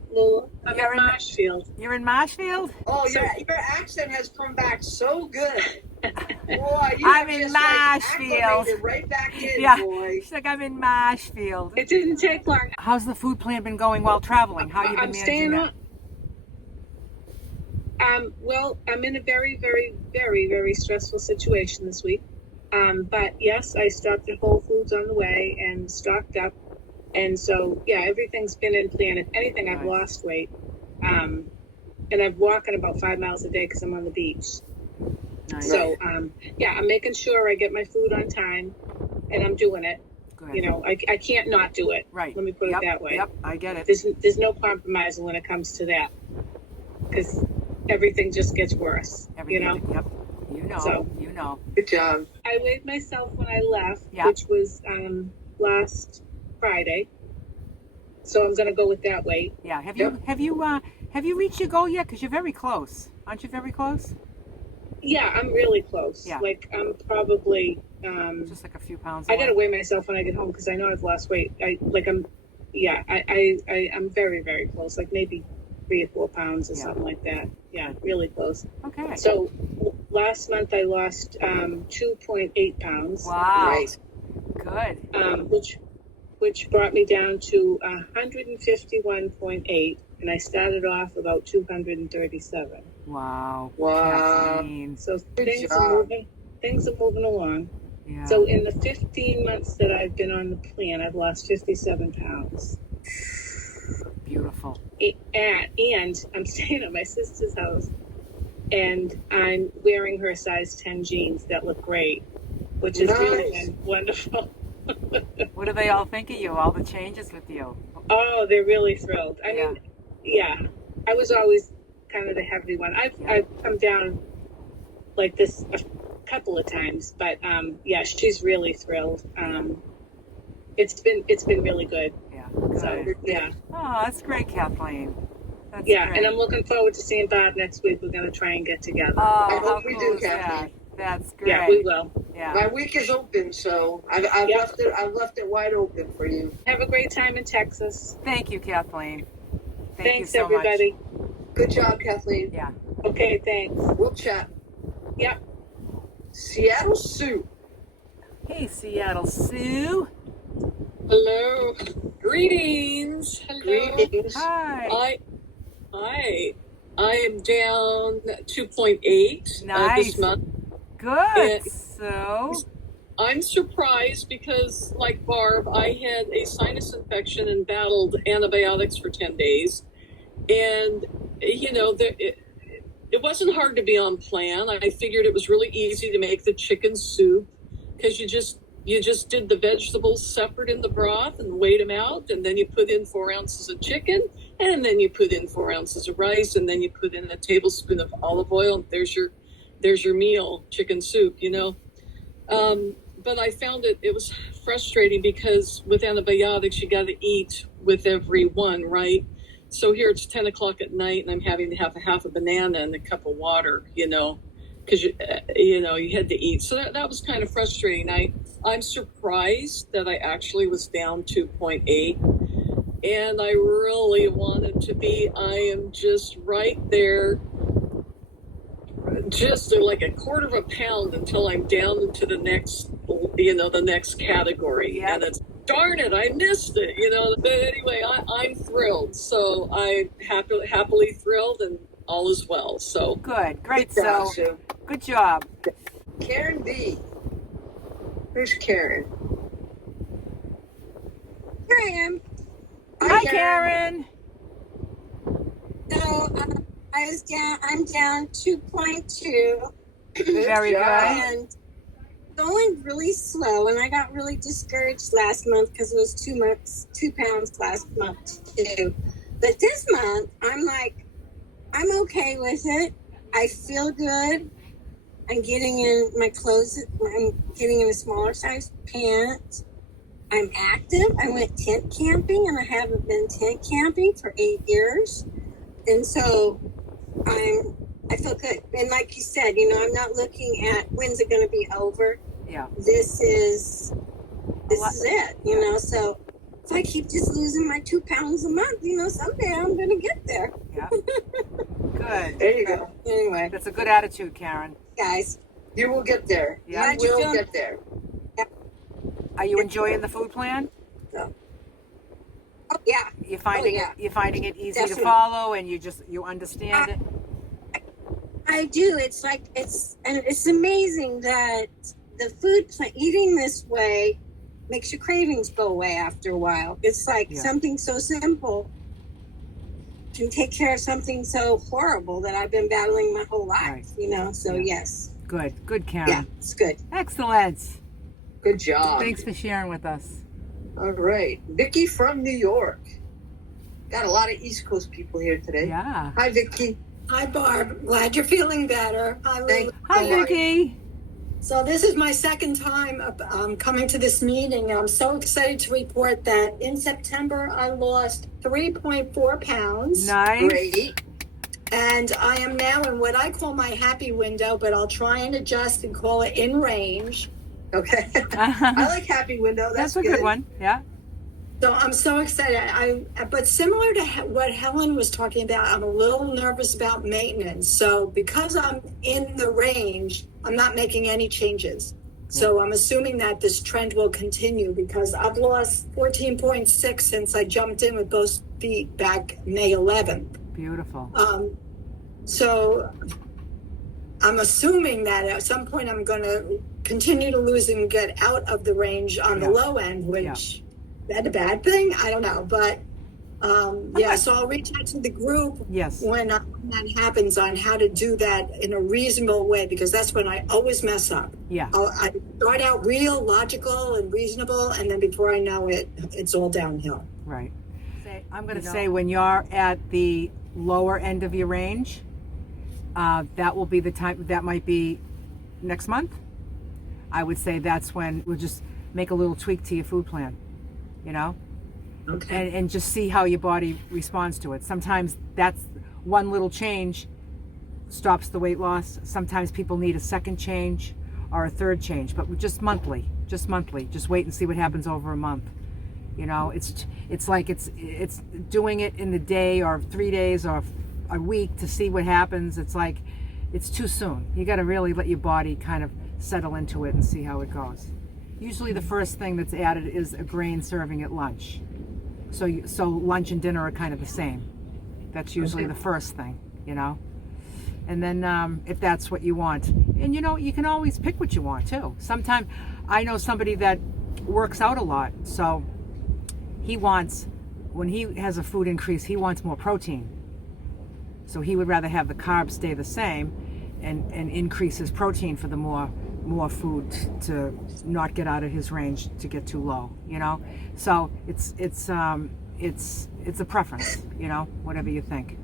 You're in in- Marshfield. You're in Marshfield? Oh, So- your accent has come back so good. Boy, you I'm have in just, Marshfield. acclimated right back in, Yeah. boy. She's like, I'm in Marshfield. It didn't take long. How's the food plan been going while traveling? How you been I'm managing staying that? on. Well, I'm in a very, very, very, very stressful situation this week. But yes, I stopped at Whole Foods on the way and stocked up. And so, yeah, everything's been in plan. If anything, I've Nice. lost weight. And I'm walking about 5 miles a day because I'm on the beach. Nice. So, yeah, I'm making sure I get my food on time, and I'm doing it. Good. You know, I can't not do it. Right. Let me put Yep, it that way. Yep, I get it. There's no compromising when it comes to that, because everything just gets worse. Everything. You know. Yep. You know. So- You know. Good job. I weighed myself when I left, Yeah. which was last Friday. So I'm gonna go with that weight. Yeah. Have Yep. you reached your goal yet? Because you're very close. Aren't you very close? Yeah, I'm really close. Yeah. Like I'm probably. Just like a few pounds I away. gotta weigh myself when I get home because I know I've lost weight. I'm very, very close. Like maybe 3 or 4 pounds or Yeah. something like that. Yeah, really close. Okay. So last month I lost 2.8 pounds. Wow. Nice. Good. Which brought me down to 151.8, and I started off about 237. Wow. Wow. Kathleen. So Good things job. are moving along. Yeah. So in the 15 months that I've been on the plan, I've lost 57 pounds. Beautiful. And I'm staying at my sister's house, and I'm wearing her size 10 jeans that look great, which has really Nice. been wonderful. What do they all think of you? All the changes with you? Oh, they're really thrilled. I Yeah. mean, yeah, I was always kind of the heavy one. I've come down like this a couple of times, but yeah, she's really thrilled. It's been really good. Yeah. So Good. yeah, Oh, that's great, Kathleen. That's yeah, great. and I'm looking forward to seeing Bob next week. We're gonna try and get together. Oh, I how hope we cool do, is that? Kathleen. That's great. Yeah, we will. Yeah. My week is open, so I've Yep. left it wide open for you. Have a great time in Texas. Thank you, Kathleen. Thanks, you so everybody. much. Good job, Kathleen. Yeah. Okay, thanks. We'll chat. Yep. Seattle Sue. Hey, Seattle Sue. Hello. Greetings. Hello. Greetings. Hi. I am down 2.8 Nice. this month. Good. And So, I'm surprised because, like Barb, I had a sinus infection and battled antibiotics for 10 days. And, you know, it wasn't hard to be on plan. I figured it was really easy to make the chicken soup because you just did the vegetables separate in the broth and weighed them out, and then you put in 4 ounces of chicken, and then you put in 4 ounces of rice, and then you put in a tablespoon of olive oil, and there's your meal, chicken soup, you know. But I found it was frustrating because with antibiotics, you got to eat with every one, right? So here it's 10 o'clock at night, and I'm having to have a half a banana and a cup of water, you know, because you had to eat. So that was kind of frustrating. I'm surprised that I actually was down 2.8, and I really wanted to be. I am just right there, just like a quarter of a pound until I'm down into the next category. Yeah. And it's, darn it, I missed it, you know. But anyway, I'm thrilled. So I'm happily thrilled, and all is well. So good. Great. Good job, So, Sue. good job. Karen B. Where's Karen? Here I am. Hi, Karen. So I'm down 2.2 Very good. and going really slow. And I got really discouraged last month because it was 2 pounds last month too. But this month, I'm okay with it. I feel good. I'm getting in my clothes. I'm getting in a smaller size pants. I'm active. I went tent camping, and I haven't been tent camping for 8 years. And so I feel good. And like you said, you know, I'm not looking at when's it going to be over. Yeah. This is it, you know. So if I keep just losing my 2 pounds a month, you know, someday I'm going to get there. Yeah. Good. There you go. Anyway, That's a good attitude, Karen. guys. You will get there. Yeah. You will get there. Are you enjoying the food plan? Oh, yeah. You're finding yeah. it easy Definitely. to follow, and you understand it. I do. It's amazing that the food plan, eating this way makes your cravings go away after a while. It's like something so simple can take care of something so horrible that I've been battling my whole life, Right. you know? So yes. Good, Karen. Yeah, it's good. Excellent. Good job. Thanks for sharing with us. All right. Vicky from New York. Got a lot of East Coast people here today. Yeah. Hi, Vicky. Hi, Barb. Glad you're feeling better. Hi, Lily. Hi, Vicky. So this is my second time coming to this meeting. I'm so excited to report that in September I lost 3.4 pounds. Nice. Great. And I am now in what I call my happy window, but I'll try and adjust and call it in range. Okay. I like happy window. That's a good one. Yeah. So I'm so excited. But similar to what Helen was talking about, I'm a little nervous about maintenance. So because I'm in the range, I'm not making any changes. So I'm assuming that this trend will continue because I've lost 14.6 since I jumped in with both feet back May 11th. Beautiful. So I'm assuming that at some point I'm going to continue to lose and get out of the range on the low end, which that's a bad thing. I don't know. But so I'll reach out to the group when that happens on how to do that in a reasonable way, because that's when I always mess up. Yeah. I start out real, logical, and reasonable, and then before I know it, it's all downhill. Right. I'm going to say when you're at the lower end of your range, that will be the time. That might be next month, I would say that's when we'll just make a little tweak to your food plan, you know? Okay. And just see how your body responds to it. Sometimes that's one little change stops the weight loss. Sometimes people need a second change or a third change, but just monthly. Just wait and see what happens over a month. You know, it's like it's doing it in the day or 3 days or a week to see what happens. It's like it's too soon. You got to really let your body kind of settle into it and see how it goes. Usually the first thing that's added is a grain serving at lunch. So lunch and dinner are kind of the same. That's usually the first thing, you know. And then if that's what you want, and you know, you can always pick what you want too. Sometimes I know somebody that works out a lot, so he wants, when he has a food increase, he wants more protein. So he would rather have the carbs stay the same and increase his protein for the more food to not get out of his range to get too low, you know. So it's a preference, you know, whatever you think.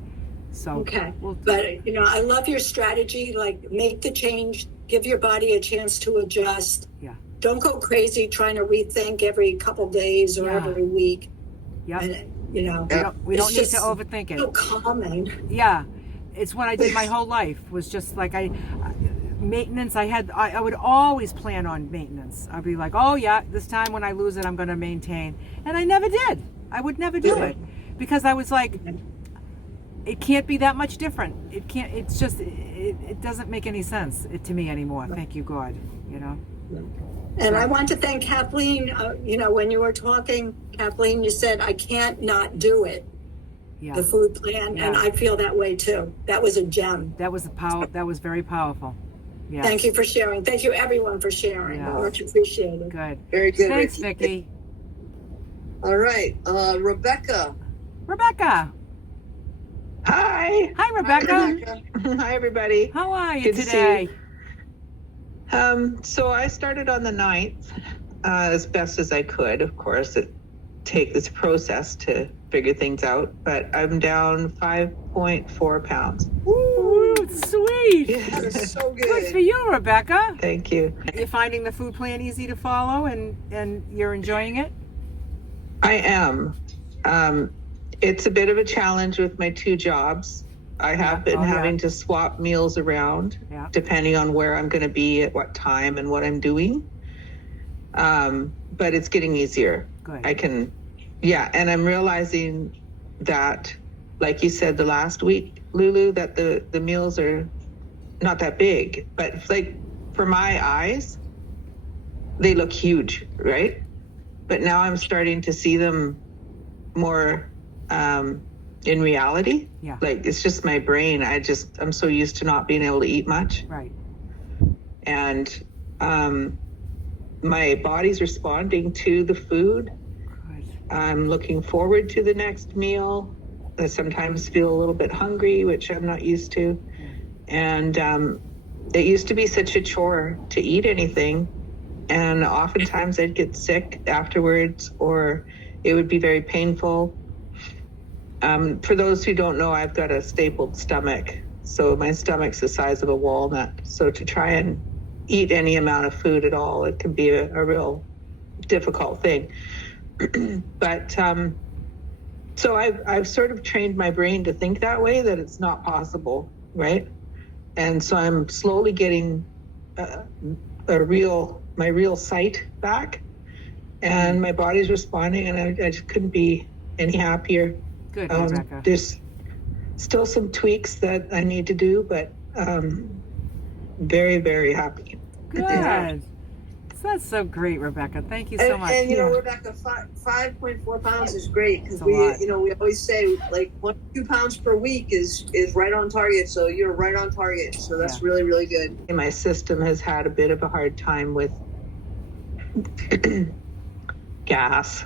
So okay, but you know, I love your strategy. Like, make the change, give your body a chance to adjust. Yeah. Don't go crazy trying to rethink every couple days or every week. Yeah. You know, we don't need to overthink it. So calming. Yeah, it's what I did my whole life. Was just like maintenance. I would always plan on maintenance. I'd be like, oh yeah, this time when I lose it, I'm going to maintain, and I never did. I would never do it because I was like, it can't be that much different. It can't. It's just it doesn't make any sense to me anymore. Thank you, God. You know. And I want to thank Kathleen. You know, when you were talking, Kathleen, you said, I can't not do it. Yeah. The food plan, and I feel that way too. That was a gem. That was That was very powerful. Yeah. Thank you for sharing. Thank you everyone for sharing. Much appreciated. Good. Very good. Thanks, Vicki. All right, Rebecca. Hi. Hi, Rebecca. Hi, everybody. How are you Good today? To see you. So I started on the 9th as best as I could. Of course, it's a process to figure things out, but I'm down 5.4 pounds. Ooh, sweet. That is so good. Good for you, Rebecca. Thank you. You're finding the food plan easy to follow and you're enjoying it? I am. It's a bit of a challenge with my 2 jobs. I have been having to swap meals around depending on where I'm going to be at what time and what I'm doing. But it's getting easier. Good. And I'm realizing that, like you said the last week, Lulu, that the meals are not that big, but like for my eyes, they look huge, right? But now I'm starting to see them more in reality. Yeah. Like it's just my brain. I'm so used to not being able to eat much. Right. And my body's responding to the food. I'm looking forward to the next meal. I sometimes feel a little bit hungry, which I'm not used to. And it used to be such a chore to eat anything. And oftentimes I'd get sick afterwards, or it would be very painful. For those who don't know, I've got a stapled stomach. So my stomach's the size of a walnut. So to try and eat any amount of food at all, it can be a real difficult thing. But so I've sort of trained my brain to think that way, that it's not possible, right? And so I'm slowly getting my real sight back, and my body's responding, and I just couldn't be any happier. Good, Rebecca. There's still some tweaks that I need to do, but very, very happy. Good. That's so great, Rebecca. Thank you so much. And you know, Rebecca, 5.4 pounds is great because a lot. we always say like 1-2 pounds per week is right on target. So you're right on target. So that's really, really good. My system has had a bit of a hard time with gas.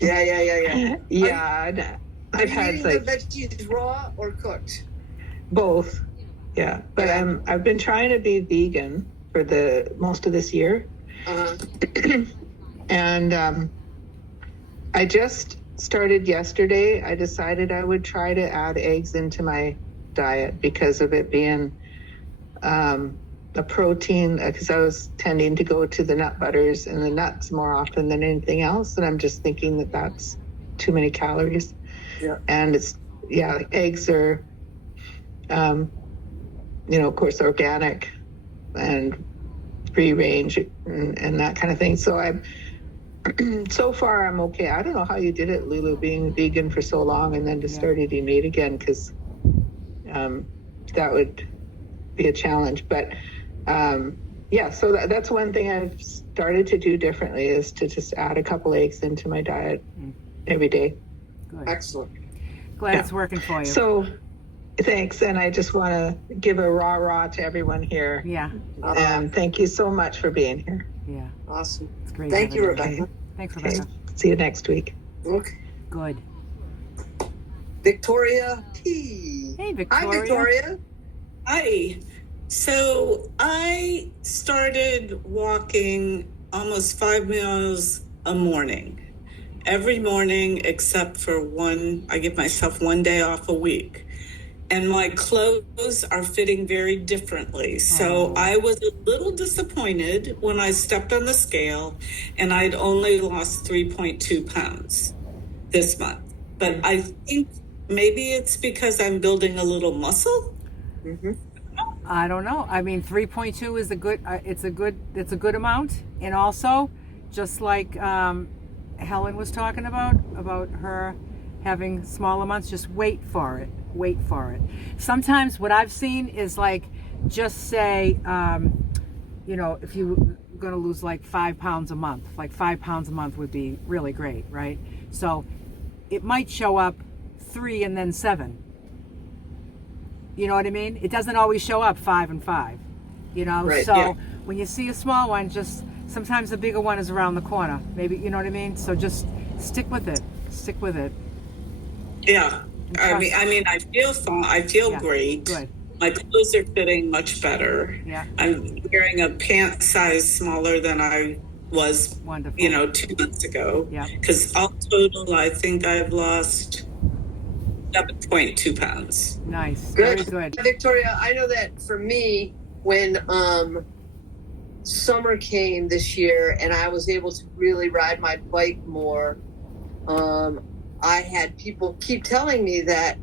Yeah. Yeah, I've had eating the veggies raw or cooked? Both. Yeah, but I've been trying to be vegan for the most of this year. And I just started yesterday. I decided I would try to add eggs into my diet because of it being a protein, because I was tending to go to the nut butters and the nuts more often than anything else. And I'm just thinking that that's too many calories. Yeah. And it's, like eggs are, of course, organic and free range and that kind of thing. So so far I'm okay. I don't know how you did it, Lulu, being vegan for so long and then to start eating meat again, because that would be a challenge. But so that's one thing I've started to do differently, is to just add a couple eggs into my diet every day. Good. Excellent. Glad it's working for you. So thanks. And I just want to give a rah to everyone here. Yeah. And thank you so much for being here. Yeah. Awesome. It's great. Thank you, Rebecca. Thanks, Rebecca. See you next week. Okay. Good. Victoria P. Hey, Victoria. Hi, Victoria. Hi. So I started walking almost 5 miles a morning. Every morning except for one. I give myself one day off a week. And my clothes are fitting very differently. So I was a little disappointed when I stepped on the scale and I'd only lost 3.2 pounds this month. But I think maybe it's because I'm building a little muscle. Mm-hmm. I don't know. I mean, 3.2 is it's a good amount. And also, just like Helen was talking about her having smaller months, just wait for it. Sometimes what I've seen is just say, if you're going to lose 5 pounds a month, 5 pounds a month would be really great, right? So it might show up 3 and then 7. You know what I mean? It doesn't always show up 5 and 5, Right, so yeah. when you see a small one, just sometimes the bigger one is around the corner, maybe, you know what I mean? So just stick with it. Yeah. I mean, I feel great. Good. My clothes are fitting much better. Yeah. I'm wearing a pant size smaller than I was, Wonderful. 2 months ago. Yeah. Because all total, I think I've lost 7.2 pounds. Nice. Good. Very good. Victoria, I know that for me, when summer came this year and I was able to really ride my bike more, I had people keep telling me that,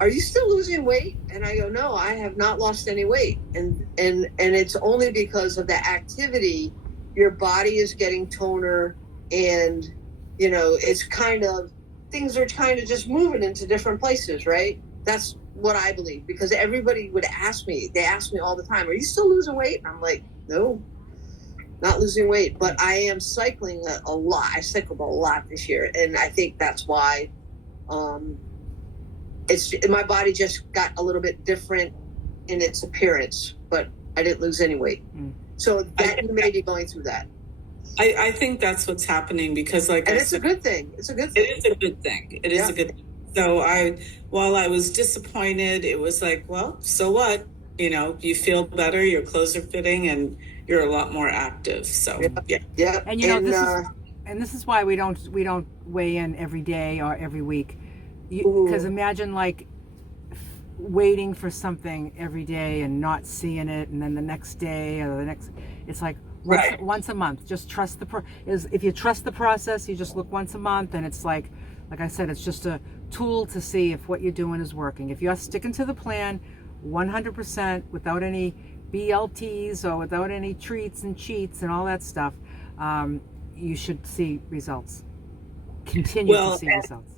are you still losing weight? And I go, no, I have not lost any weight. And it's only because of the activity. Your body is getting toner, and it's kind of, things are kind of just moving into different places, right? That's what I believe, because everybody would ask me, they ask me all the time, are you still losing weight? And I'm like, no, not losing weight, but I am cycling a lot. I cycled a lot this year, and I think that's why my body just got a little bit different in its appearance, but I didn't lose any weight. So that you may be going through that. I think that's what's happening, because It's a good thing. It's a good thing. It is a good thing. It is a good thing. So while I was disappointed, it was well, so what? You feel better, your clothes are fitting, and you're a lot more active. So yeah. And this is why we don't weigh in every day or every week, because imagine waiting for something every day and not seeing it, and then the next day or the next, it's once a month. Just trust if you trust the process, you just look once a month, and it's like I said, it's just a tool to see if what you're doing is working. If you're sticking to the plan 100% without any BLTs or without any treats and cheats and all that stuff, you should see results. Continue to see results.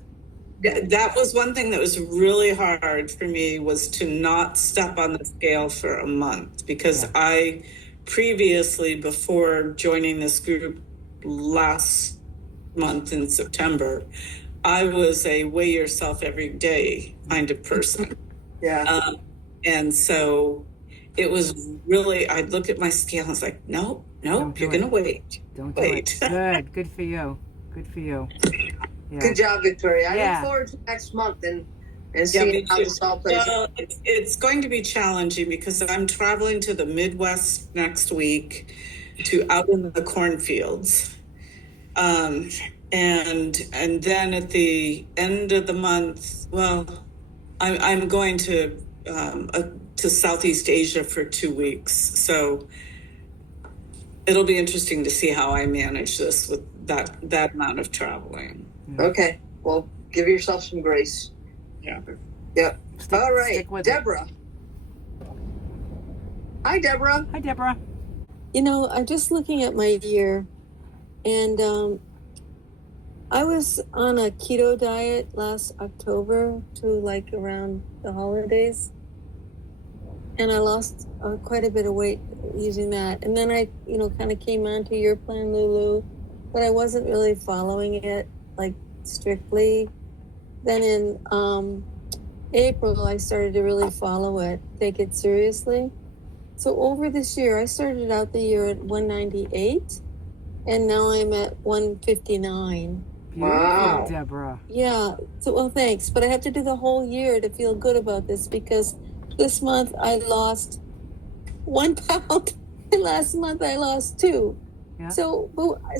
That was one thing that was really hard for me, was to not step on the scale for a month, because I previously, before joining this group last month in September, I was a weigh yourself every day kind of person. Yeah. And so it was really, I'd look at my scale and I was like, no, you're going to wait. Don't wait. Good for you. Yeah. Good job, Victoria. I look forward to next month and seeing how this all plays out. It's going to be challenging, because I'm traveling to the Midwest next week, to out in the cornfields. And then at the end of the month, I'm going to to Southeast Asia for 2 weeks. So it'll be interesting to see how I manage this with that amount of traveling. Okay. Well, give yourself some grace. Yeah. Yep. All right. stick with it. Deborah. Hi, Deborah. Hi, Deborah. You know, I'm just looking at my year, and I was on a keto diet last October to like around the holidays, and I lost quite a bit of weight using that. And then I, kind of came onto your plan, Lulu, but I wasn't really following it like strictly. Then in April, I started to really follow it, take it seriously. So over this year, I started out the year at 198, and now I'm at 159. Beautiful, Wow. Deborah. Yeah. So, well, thanks. But I have to do the whole year to feel good about this, because this month I lost 1 pound, and last month I lost 2. Yeah. So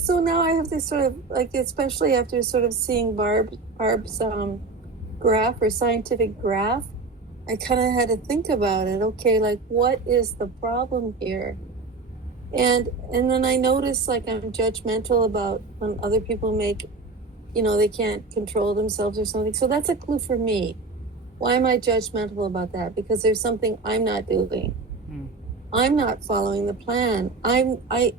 now I have this sort of, like, especially after sort of seeing Barb's graph or scientific graph, I kind of had to think about it. Okay, like, what is the problem here? And then I noticed, like, I'm judgmental about when other people make, they can't control themselves or something. So that's a clue for me. Why am I judgmental about that? Because there's something I'm not doing. I'm not following the plan. I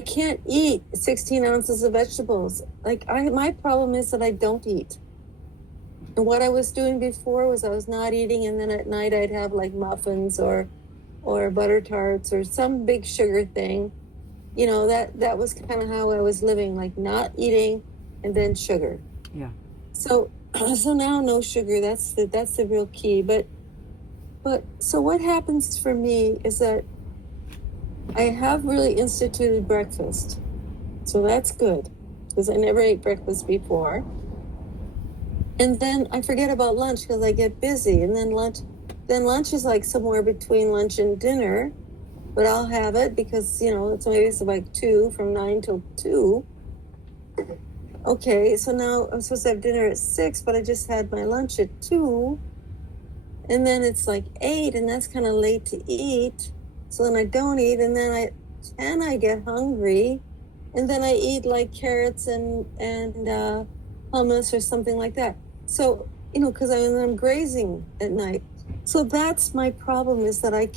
can't eat 16 ounces of vegetables. Like, my problem is that I don't eat. And what I was doing before was I was not eating, and then at night I'd have like muffins or butter tarts or some big sugar thing. That was kind of how I was living, like not eating and then sugar. Yeah. So now no sugar. That's the real key. But so what happens for me is that I have really instituted breakfast. So that's good, because I never ate breakfast before. And then I forget about lunch because I get busy. And then lunch is like somewhere between lunch and dinner, but I'll have it because, it's like 2, from 9 till 2. Okay, so now I'm supposed to have dinner at 6, but I just had my lunch at 2. And then it's like 8, and that's kind of late to eat. So then I don't eat, and then I get hungry, and then I eat like carrots and hummus or something like that. So, because I'm grazing at night. So that's my problem, is that I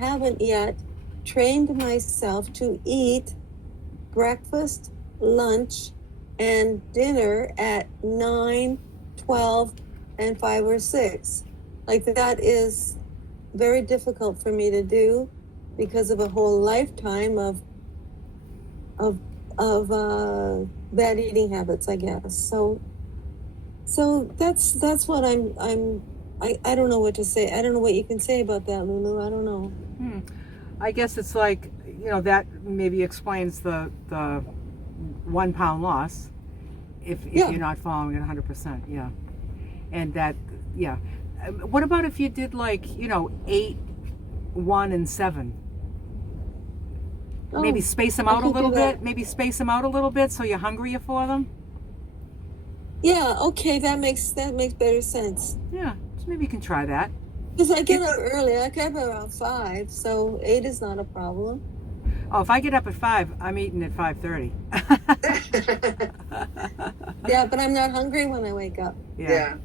haven't yet trained myself to eat breakfast, lunch, and dinner at 9, 12, and 5 or 6. Like, that is very difficult for me to do because of a whole lifetime of bad eating habits, I guess. So that's what I don't know what to say. I don't know what you can say about that, Lulu. I don't know. I guess it's like, that maybe explains the 1 pound loss if you're not following it 100%. Yeah. And that, yeah. What about if you did 8, 1, and 7? Maybe space them out a little bit. Maybe space them out a little bit so you're hungrier for them. Yeah. Okay. That makes better sense. Yeah. So maybe you can try that. Because I get up early. I get up around 5, so 8 is not a problem. Oh, if I get up at 5, I'm eating at 5:30. Yeah, but I'm not hungry when I wake up. Yeah.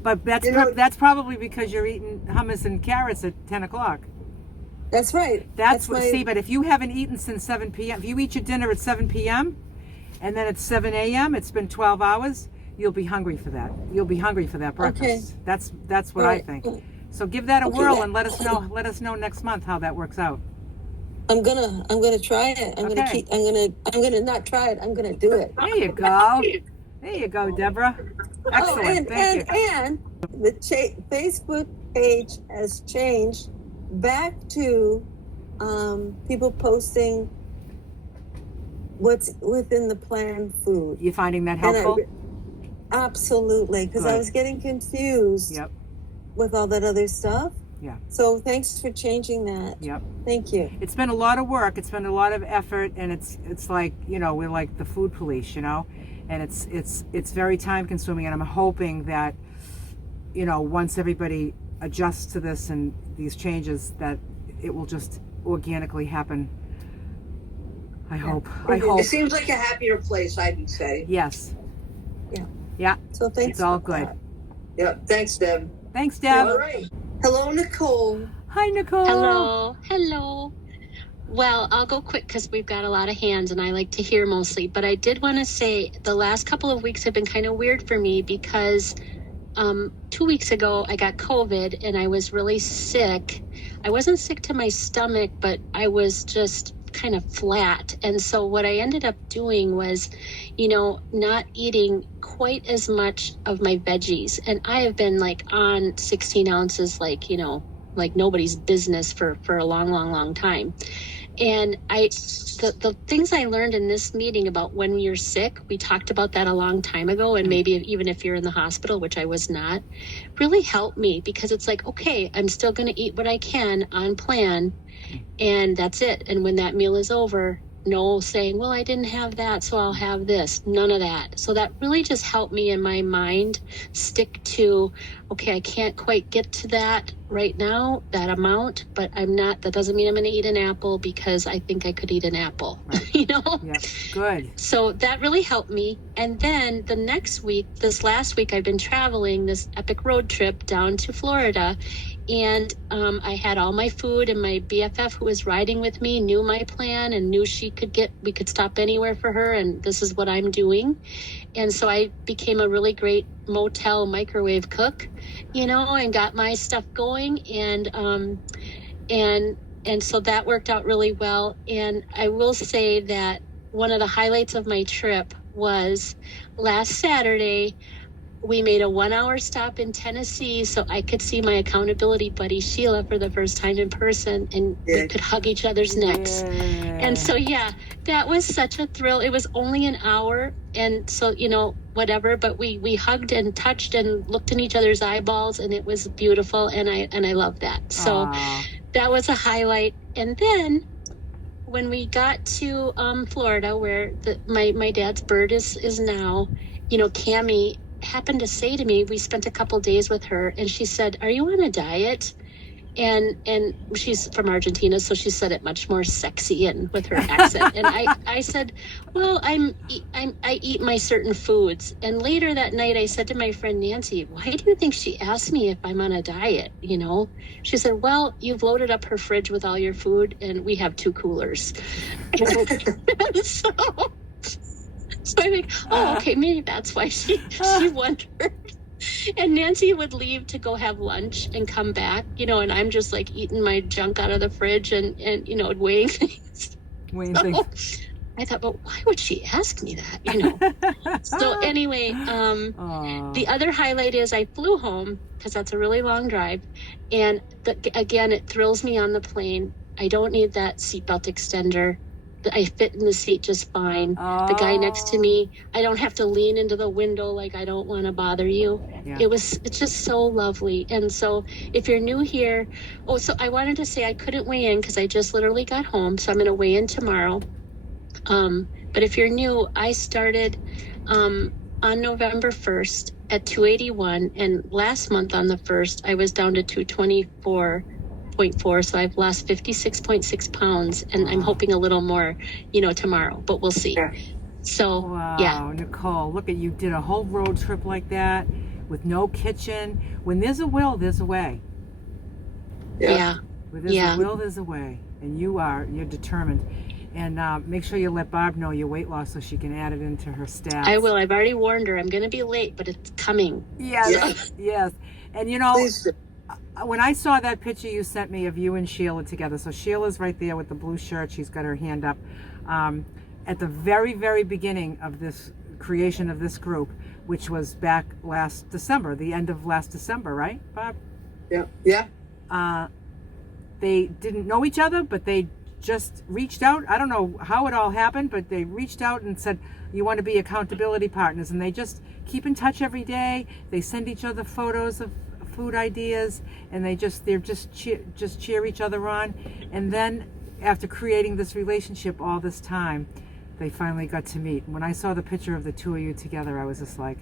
But that's probably because you're eating hummus and carrots at 10 o'clock. That's right. See, but if you haven't eaten since 7 p.m., if you eat your dinner at 7 p.m. and then at 7 a.m., it's been 12 hours, you'll be hungry for that. You'll be hungry for that breakfast. Okay. That's what I think. So give that a whirl and let us know next month how that works out. I'm gonna try it. I'm gonna not try it. I'm gonna do it. There you go. There you go, Deborah. Excellent. Thank you. And the Facebook page has changed back to people posting what's within the planned food. You finding that helpful? Absolutely, because I was getting confused with all that other stuff. Yeah. So thanks for changing that. Yep. Thank you. It's been a lot of work. It's been a lot of effort, and it's like, we're like the food police, and it's very time consuming, and I'm hoping that you know, once everybody adjusts to this and these changes, that it will just organically happen. I hope. It seems like a happier place, I would say. Yes. Yeah. Yeah. So thanks. It's all for good. that. Yep. Thanks, Deb. Thanks, Deb. All right. Hello, Nicole. Hi, Nicole. Hello. Well, I'll go quick because we've got a lot of hands and I like to hear mostly. But I did want to say the last couple of weeks have been kind of weird for me because 2 weeks ago I got COVID and I was really sick. I wasn't sick to my stomach, but I was just kind of flat. And so what I ended up doing was, you know, not eating quite as much of my veggies. And I have been like on 16 ounces, like, you know, like nobody's business for a long time. And the things I learned in this meeting about when you're sick, we talked about that a long time ago, and maybe even if you're in the hospital, which I was not, really helped me because it's like, okay, I'm still going to eat what I can on plan, and that's it. And when that meal is over, no saying, well, I didn't have that, so I'll have this. None of that. So that really just helped me in my mind stick to, okay, I can't quite get to that right now, that amount, but that doesn't mean I'm going to eat an apple because I think I could eat an apple, right. You know? Yeah, good. So that really helped me. And then the next week, this last week, I've been traveling this epic road trip down to Florida. And I had all my food, and my BFF who was riding with me knew my plan and knew we could stop anywhere for her. And this is what I'm doing. And so I became a really great motel microwave cook, you know, and got my stuff going. And so that worked out really well. And I will say that one of the highlights of my trip was last Saturday. We made a 1-hour stop in Tennessee so I could see my accountability buddy Sheila for the first time in person, and we could hug each other's necks. And so, yeah, that was such a thrill. It was only an hour, and so, you know, whatever, but we hugged and touched and looked in each other's eyeballs, and it was beautiful, and I love that. So that was a highlight. And then when we got to Florida, where my dad's bird is now, you know, Cammie happened to say to me, we spent a couple days with her, and she said, are you on a diet? And she's from Argentina, so she said it much more sexy and with her accent. And I said, well, I eat my certain foods. And later that night I said to my friend Nancy, why do you think she asked me if I'm on a diet? You know, she said, well, you've loaded up her fridge with all your food and we have 2 coolers. So I think, oh, okay, maybe that's why she wondered. And Nancy would leave to go have lunch and come back, you know, and I'm just like eating my junk out of the fridge and you know, weighing things. I thought, but why would she ask me that, you know? So anyway, the other highlight is I flew home because that's a really long drive. And again, it thrills me on the plane. I don't need that seatbelt extender. I fit in the seat just fine. The guy next to me, I don't have to lean into the window like I don't want to bother you. Yeah. It's just so lovely. And so if you're new here, so I wanted to say I couldn't weigh in because I just literally got home. So I'm going to weigh in tomorrow. But if you're new, I started on November 1st at 281. And last month on the 1st, I was down to 224.4, so I've lost 56.6 pounds, and I'm hoping a little more, you know, tomorrow, but we'll see. So, wow, Nicole, look at you, did a whole road trip like that with no kitchen. When there's a will, there's a way. Yeah. Where there's a will, there's a way, and you're determined. And make sure you let Barb know your weight loss so she can add it into her stats. I will. I've already warned her. I'm going to be late, but it's coming. Yes, yes. And you know, when I saw that picture you sent me of you and Sheila together, so Sheila's right there with the blue shirt. She's got her hand up. At the very, very beginning of this creation of this group, which was back last December, the end of last December, right, Bob? Yeah. They didn't know each other, but they just reached out. I don't know how it all happened, but they reached out and said, you want to be accountability partners, and they just keep in touch every day. They send each other photos of food ideas, and they just cheer each other on. And then after creating this relationship all this time, they finally got to meet. When I saw the picture of the two of you together, I was just like,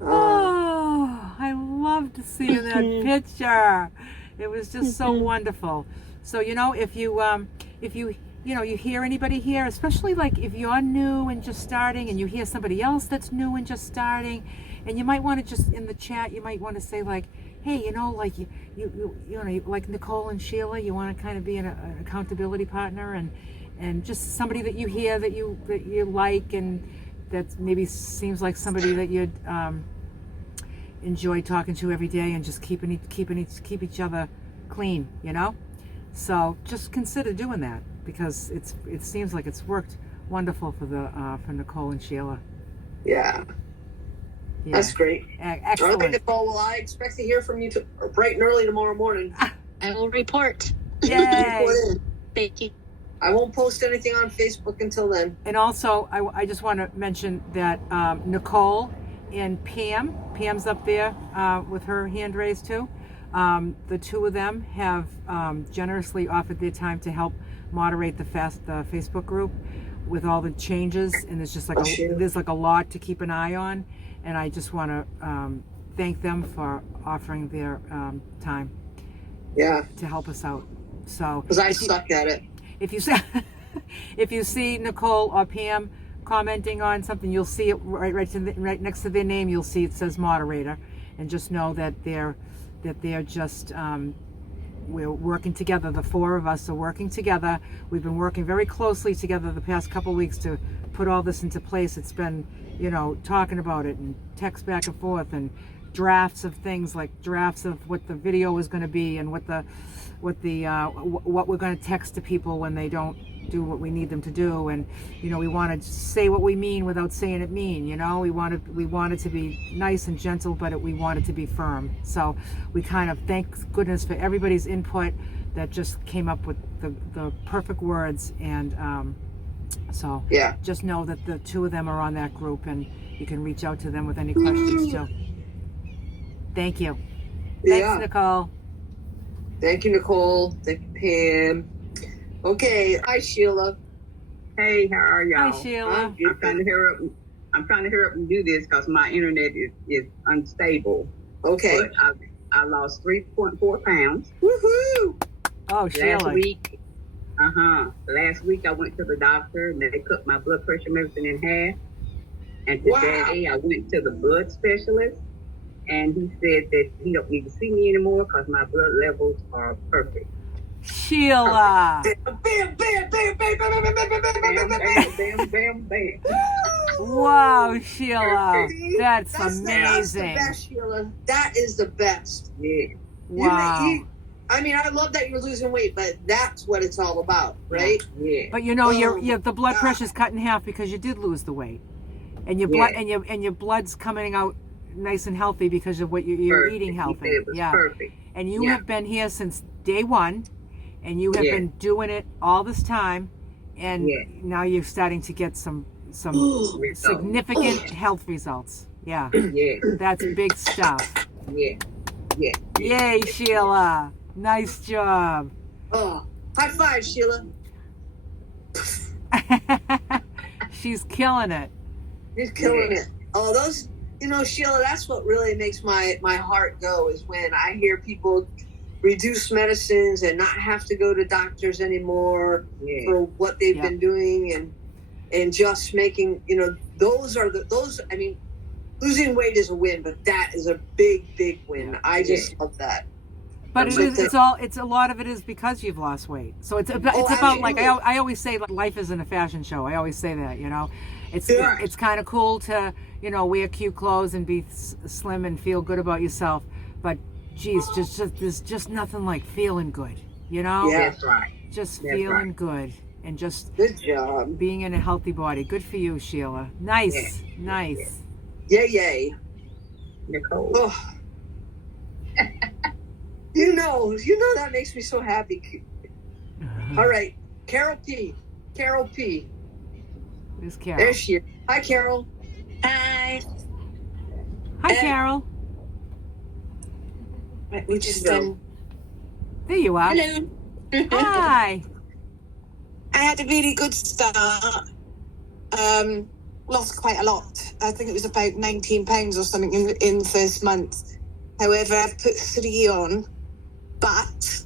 oh, I love to see you in that picture. It was just so wonderful. So, you know, if you you hear anybody here, especially like if you're new and just starting and you hear somebody else that's new and just starting, and you might want to just in the chat, you might want to say like, hey, you know, like you know, like Nicole and Sheila, you want to kind of be an accountability partner and just somebody that you hear that you like and that maybe seems like somebody that you'd enjoy talking to every day and just keep each other clean, you know. So just consider doing that because it seems like it's worked wonderful for Nicole and Sheila. Yeah. That's great. Excellent. All right, Nicole. Well, I expect to hear from you bright and early tomorrow morning. I will report. Yay. Thank you. I won't post anything on Facebook until then. And also, I just want to mention that Nicole and Pam's up there with her hand raised too. The two of them have generously offered their time to help moderate the Facebook group with all the changes, and there's just like there's like a lot to keep an eye on, and I just want to thank them for offering their time. Yeah. To help us out. So because I suck at it. If you see Nicole or Pam commenting on something, you'll see it right next to their name. You'll see it says moderator, and just know that they're just we're working together. The four of us are working together. We've been working very closely together the past couple of weeks to put all this into place. It's been, you know, talking about it and text back and forth and drafts of things, like drafts of what the video is going to be and what we're going to text to people when they don't do what we need them to do. And, you know, we want to say what we mean without saying it mean, you know. We want it to be nice and gentle, but we want it to be firm. So we kind of thank goodness for everybody's input that just came up with the perfect words. And so yeah, just know that the two of them are on that group, and you can reach out to them with any questions too. Thank you. Thanks, Nicole. Thank you, Nicole. Thank you, Pam. Okay. Hi, Sheila. Hey, how are y'all? Hi, Sheila. I'm trying to hurry up and do this because my internet is unstable. Okay. But I lost 3.4 pounds. Woohoo! Oh, Sheila. Last week I went to the doctor and they cut my blood pressure medicine in half. And today I went to the blood specialist. And he said that he don't need to see me anymore because my blood levels are perfect. Sheila. Bam, bam, bam, bam, bam, bam, bam, bam, bam, bam, bam, bam. Wow, Sheila. That's amazing. That's the best, Sheila. That is the best. Yeah. Wow. I mean, I love that you're losing weight, but that's what it's all about, right? Yeah. But you know, the blood pressure's cut in half because you did lose the weight, and your blood and your blood's coming out nice and healthy because of what you're eating healthy. It was perfect. And you have been here since day one, and you have been doing it all this time, and now you're starting to get some significant health results. Yeah. Yeah. That's big stuff. Yeah. Yeah. Yay, Sheila. Nice job. Oh, high five, Sheila. She's killing it. She's killing it. Oh, those, you know, Sheila, that's what really makes my heart go is when I hear people reduce medicines and not have to go to doctors anymore for what they've been doing and just making, you know, those, I mean, losing weight is a win, but that is a big, big win. I just love that. But it's a lot of it is because you've lost weight. So it's about like, I always say, like, life isn't a fashion show. I always say that, you know, it's kind of cool to, you know, wear cute clothes and be slim and feel good about yourself. But geez, there's just nothing like feeling good, you know? Yeah, that's right. Just feeling good and just good job being in a healthy body. Good for you, Sheila. Nice. Nice. Yay. Nicole. Oh. You know that makes me so happy. All right, Carol P. Who's Carol? There she is. Hi, Carol. Hi. Hi, Carol. We just there you are. Hello. Hi. I had a really good start. Lost quite a lot. I think it was about 19 pounds or something in the first month. However, I've put 3 on, but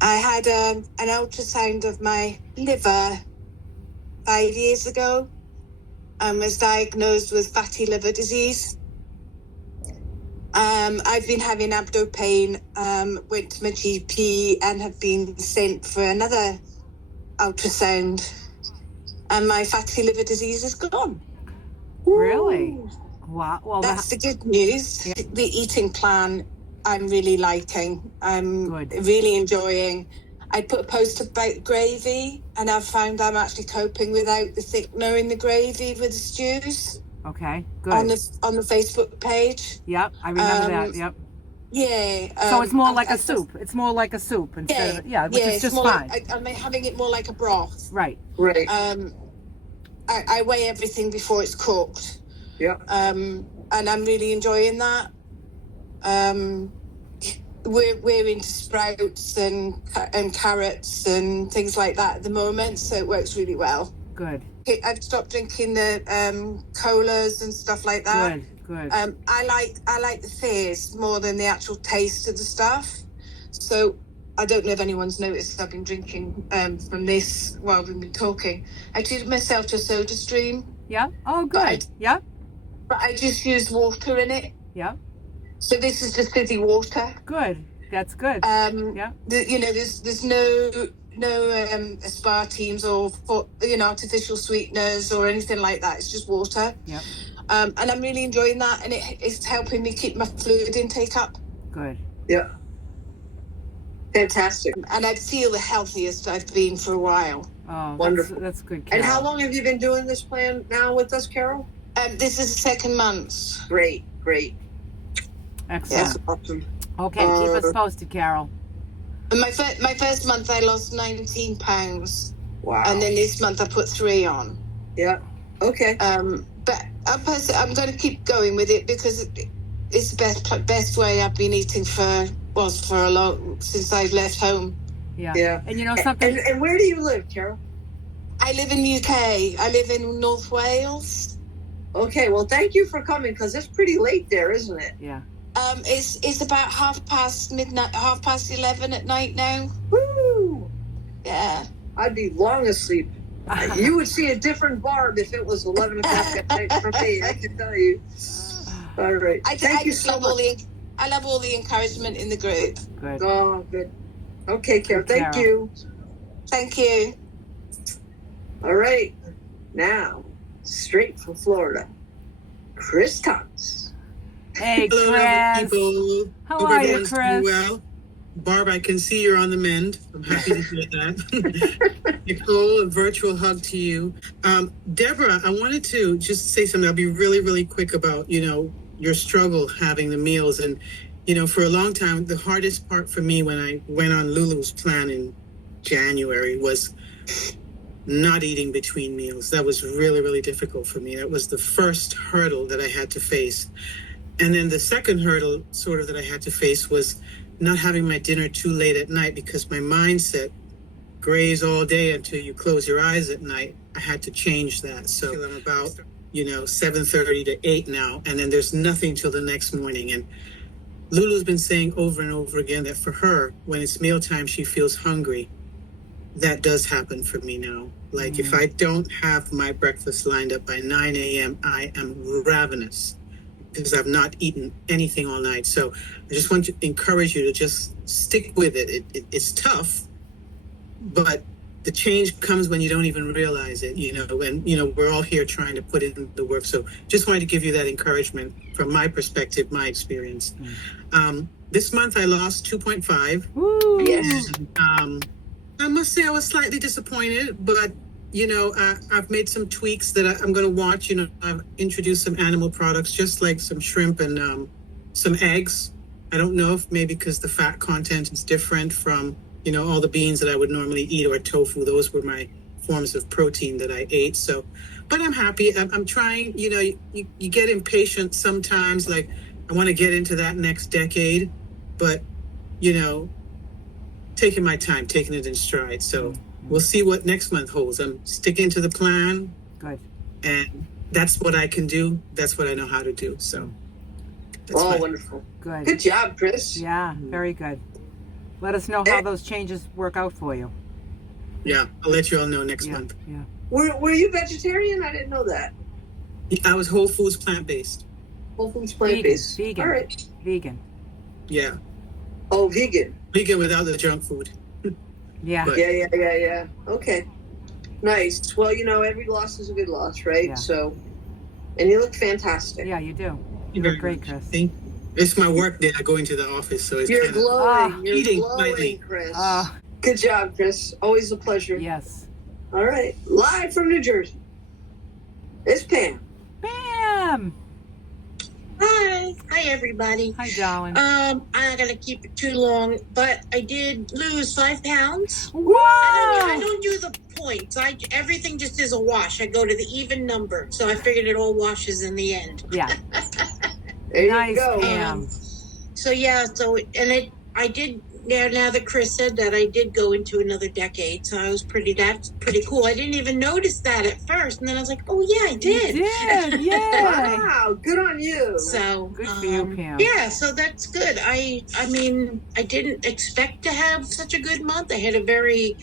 I had an ultrasound of my liver 5 years ago and was diagnosed with fatty liver disease. I've been having abdo pain, went to my GP and have been sent for another ultrasound, and my fatty liver disease is gone. Really? Wow. Well, That's the good news. Yeah. The eating plan I'm really liking. I'm really enjoying. I put a post about gravy, and I've found I'm actually coping without the thickener in the gravy with the stews. Okay, good. On the Facebook page. Yep, I remember that. Yep. Yeah. So it's more like a soup. It's more like a soup instead of which is just fine. I'm having it more like a broth. Right. Right. I weigh everything before it's cooked. Yeah. And I'm really enjoying that. We're into sprouts and carrots and things like that at the moment, so it works really well. Good. I've stopped drinking the colas and stuff like that. Good. I like the fizz more than the actual taste of the stuff. So I don't know if anyone's noticed I've been drinking from this while we've been talking. I treated myself to a soda stream. Yeah. Oh, good. Yeah. But I just used water in it. Yeah. So this is just fizzy water. Good. That's good. Yeah. There's no aspartame or artificial sweeteners or anything like that. It's just water. Yeah. And I'm really enjoying that, and it's helping me keep my fluid intake up. Good. Yeah. Fantastic. And I feel the healthiest I've been for a while. Oh, wonderful. That's good, Carol. And how long have you been doing this plan now with us, Carol? This is the 2nd month. Great. Excellent. That's awesome. Okay, keep us posted, Carol. And my first month I lost 19 pounds. Wow. And then this month I put 3 on. Yeah. Okay. But I'm going to keep going with it because it's the best way I've been eating for a long since I've left home. Yeah. And you know something. And where do you live, Carol? I live in UK. I live in North Wales. Okay. Well, thank you for coming because it's pretty late there, isn't it? Yeah. It's about 11:30 at night now. Woo! Yeah. I'd be long asleep. You would see a different Barb if it was 11 o'clock at night for me, I can tell you. All right. Thank you so much. I love all the encouragement in the group. Good. Oh, good. Okay, Carol. Thank you. Thank you. All right. Now, straight from Florida, Chris Thomas. Hey, Hello, Chris. people. How Hope are you, everyone's doing Chris? well. Barb, I can see you're on the mend. I'm happy to hear that. Nicole, a virtual hug to you. Deborah, I wanted to just say something. I'll be really, really quick about, your struggle having the meals. And, for a long time, the hardest part for me when I went on Lulu's plan in January was not eating between meals. That was really, really difficult for me. That was the first hurdle that I had to face. And then the second hurdle sort of that I had to face was not having my dinner too late at night because my mindset graze all day until you close your eyes at night. I had to change that. So I'm about, 7:30 to 8 now, and then there's nothing till the next morning. And Lulu's been saying over and over again that for her, when it's mealtime, she feels hungry. That does happen for me now. Like if I don't have my breakfast lined up by 9 a.m., I am ravenous because I've not eaten anything all night. So I just want to encourage you to just stick with it. It's tough, but the change comes when you don't even realize it, and, we're all here trying to put in the work. So just wanted to give you that encouragement from my perspective, my experience. This month I lost 2.5. Woo. Yes. And, I must say I was slightly disappointed, but I've made some tweaks that I'm going to watch. I've introduced some animal products, just like some shrimp and some eggs. I don't know if maybe because the fat content is different from, all the beans that I would normally eat or tofu. Those were my forms of protein that I ate. So, but I'm happy. I'm trying, you get impatient sometimes. Like I want to get into that next decade, but, taking my time, taking it in stride. So we'll see what next month holds. I'm sticking to the plan. Good. And that's what I can do. That's what I know how to do. So Wonderful. Good. Good job, Chris. Yeah, very good. Let us know how those changes work out for you. Yeah, I'll let you all know next month. Yeah. Were you vegetarian? I didn't know that. I was whole foods plant-based. Whole foods plant-based. Vegan. All right. Vegan. Yeah. Oh, vegan. Vegan without the junk food. Yeah. But- Yeah. Okay. Nice. Well, every loss is a good loss, right? Yeah. So, and you look fantastic. Yeah, you do. You Very look great, much. Chris. Thank you. It's my work day. I go into the office, so it's You're kind of glowing. You're eating glowing, slightly. Chris. Good job, Chris. Always a pleasure. Yes. All right. Live from New Jersey. It's Pam. Bam! Hi everybody. Hi, darling. I'm not gonna keep it too long, but I did lose 5 pounds. Wow! I don't do the points. Everything just is a wash. I go to the even number, so I figured it all washes in the end. Yeah. There nice, you go. Pam. I did. Now that Chris said that, I did go into another decade, so that's pretty cool. I didn't even notice that at first, and then I was like, oh yeah, I did. You did, yeah. Wow, good on you. So good for you, Pam. Yeah, so that's good. I mean, I didn't expect to have such a good month. I had a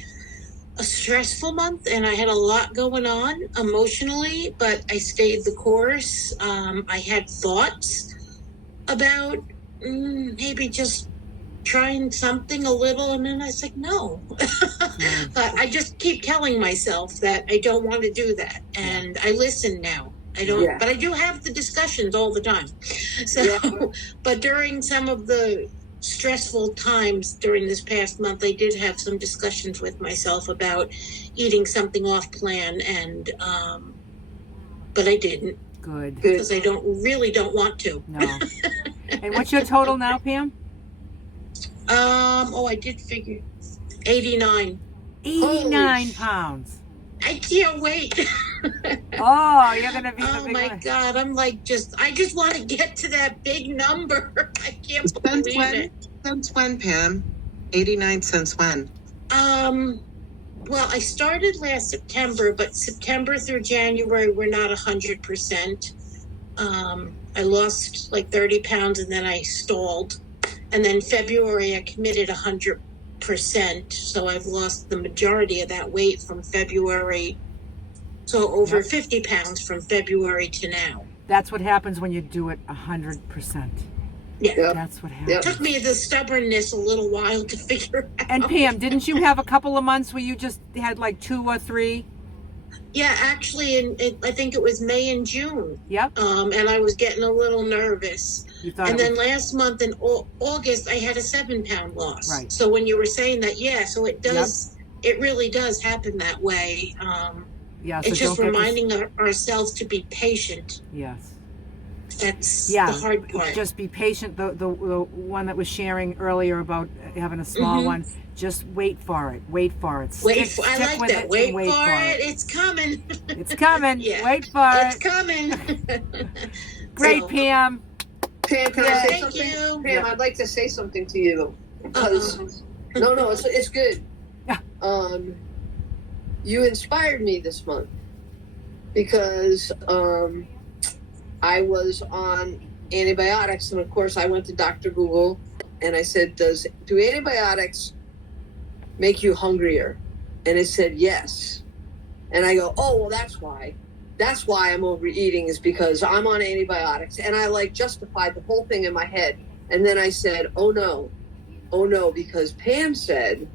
stressful month, and I had a lot going on emotionally, but I stayed the course. I had thoughts about maybe just trying something a little, and then I was like, no. But I just keep telling myself that I don't want to do that, and I listen now. I don't, but I do have the discussions all the time. So, but during some of the stressful times during this past month, I did have some discussions with myself about eating something off plan, and but I didn't. Good. Because I really don't want to. No. And what's your total now, Pam? I did figure 89. 89 pounds. I can't wait. Oh, you're gonna be. Oh my God! I'm like I just want to get to that big number. I can't believe it. Since when, Pam? 89 since when? Well, I started last September, but September through January we're not 100%. I lost like 30 pounds, and then I stalled, and then February I committed 100%. So I've lost the majority of that weight from February. So over 50 pounds from February to now. That's what happens when you do it 100%. Yeah. That's what happens. It took me the stubbornness a little while to figure out. And Pam, didn't you have a couple of months where you just had like 2 or 3? Yeah, actually, I think it was May and June. Yep. And I was getting a little nervous. You thought and then last month in August, I had a 7-pound loss. Right. So when you were saying that, so it does, it really does happen that way. Yeah, so it's just don't get reminding ourselves to be patient. Yes. That's the hard part. Just be patient. The one that was sharing earlier about having a small one, just wait for it. Wait for it. I like that. Wait for it. It's coming. It's coming. Wait for it. It's coming. Great, Pam. Pam, can I say Thank something? you. Pam, I'd like to say something to you because no, it's good. You inspired me this month because I was on antibiotics, and of course I went to Dr. Google and I said, do antibiotics make you hungrier? And it said yes. And I go, oh, well, that's why I'm overeating, is because I'm on antibiotics. And I justified the whole thing in my head. And then I said, oh no, because Pam said,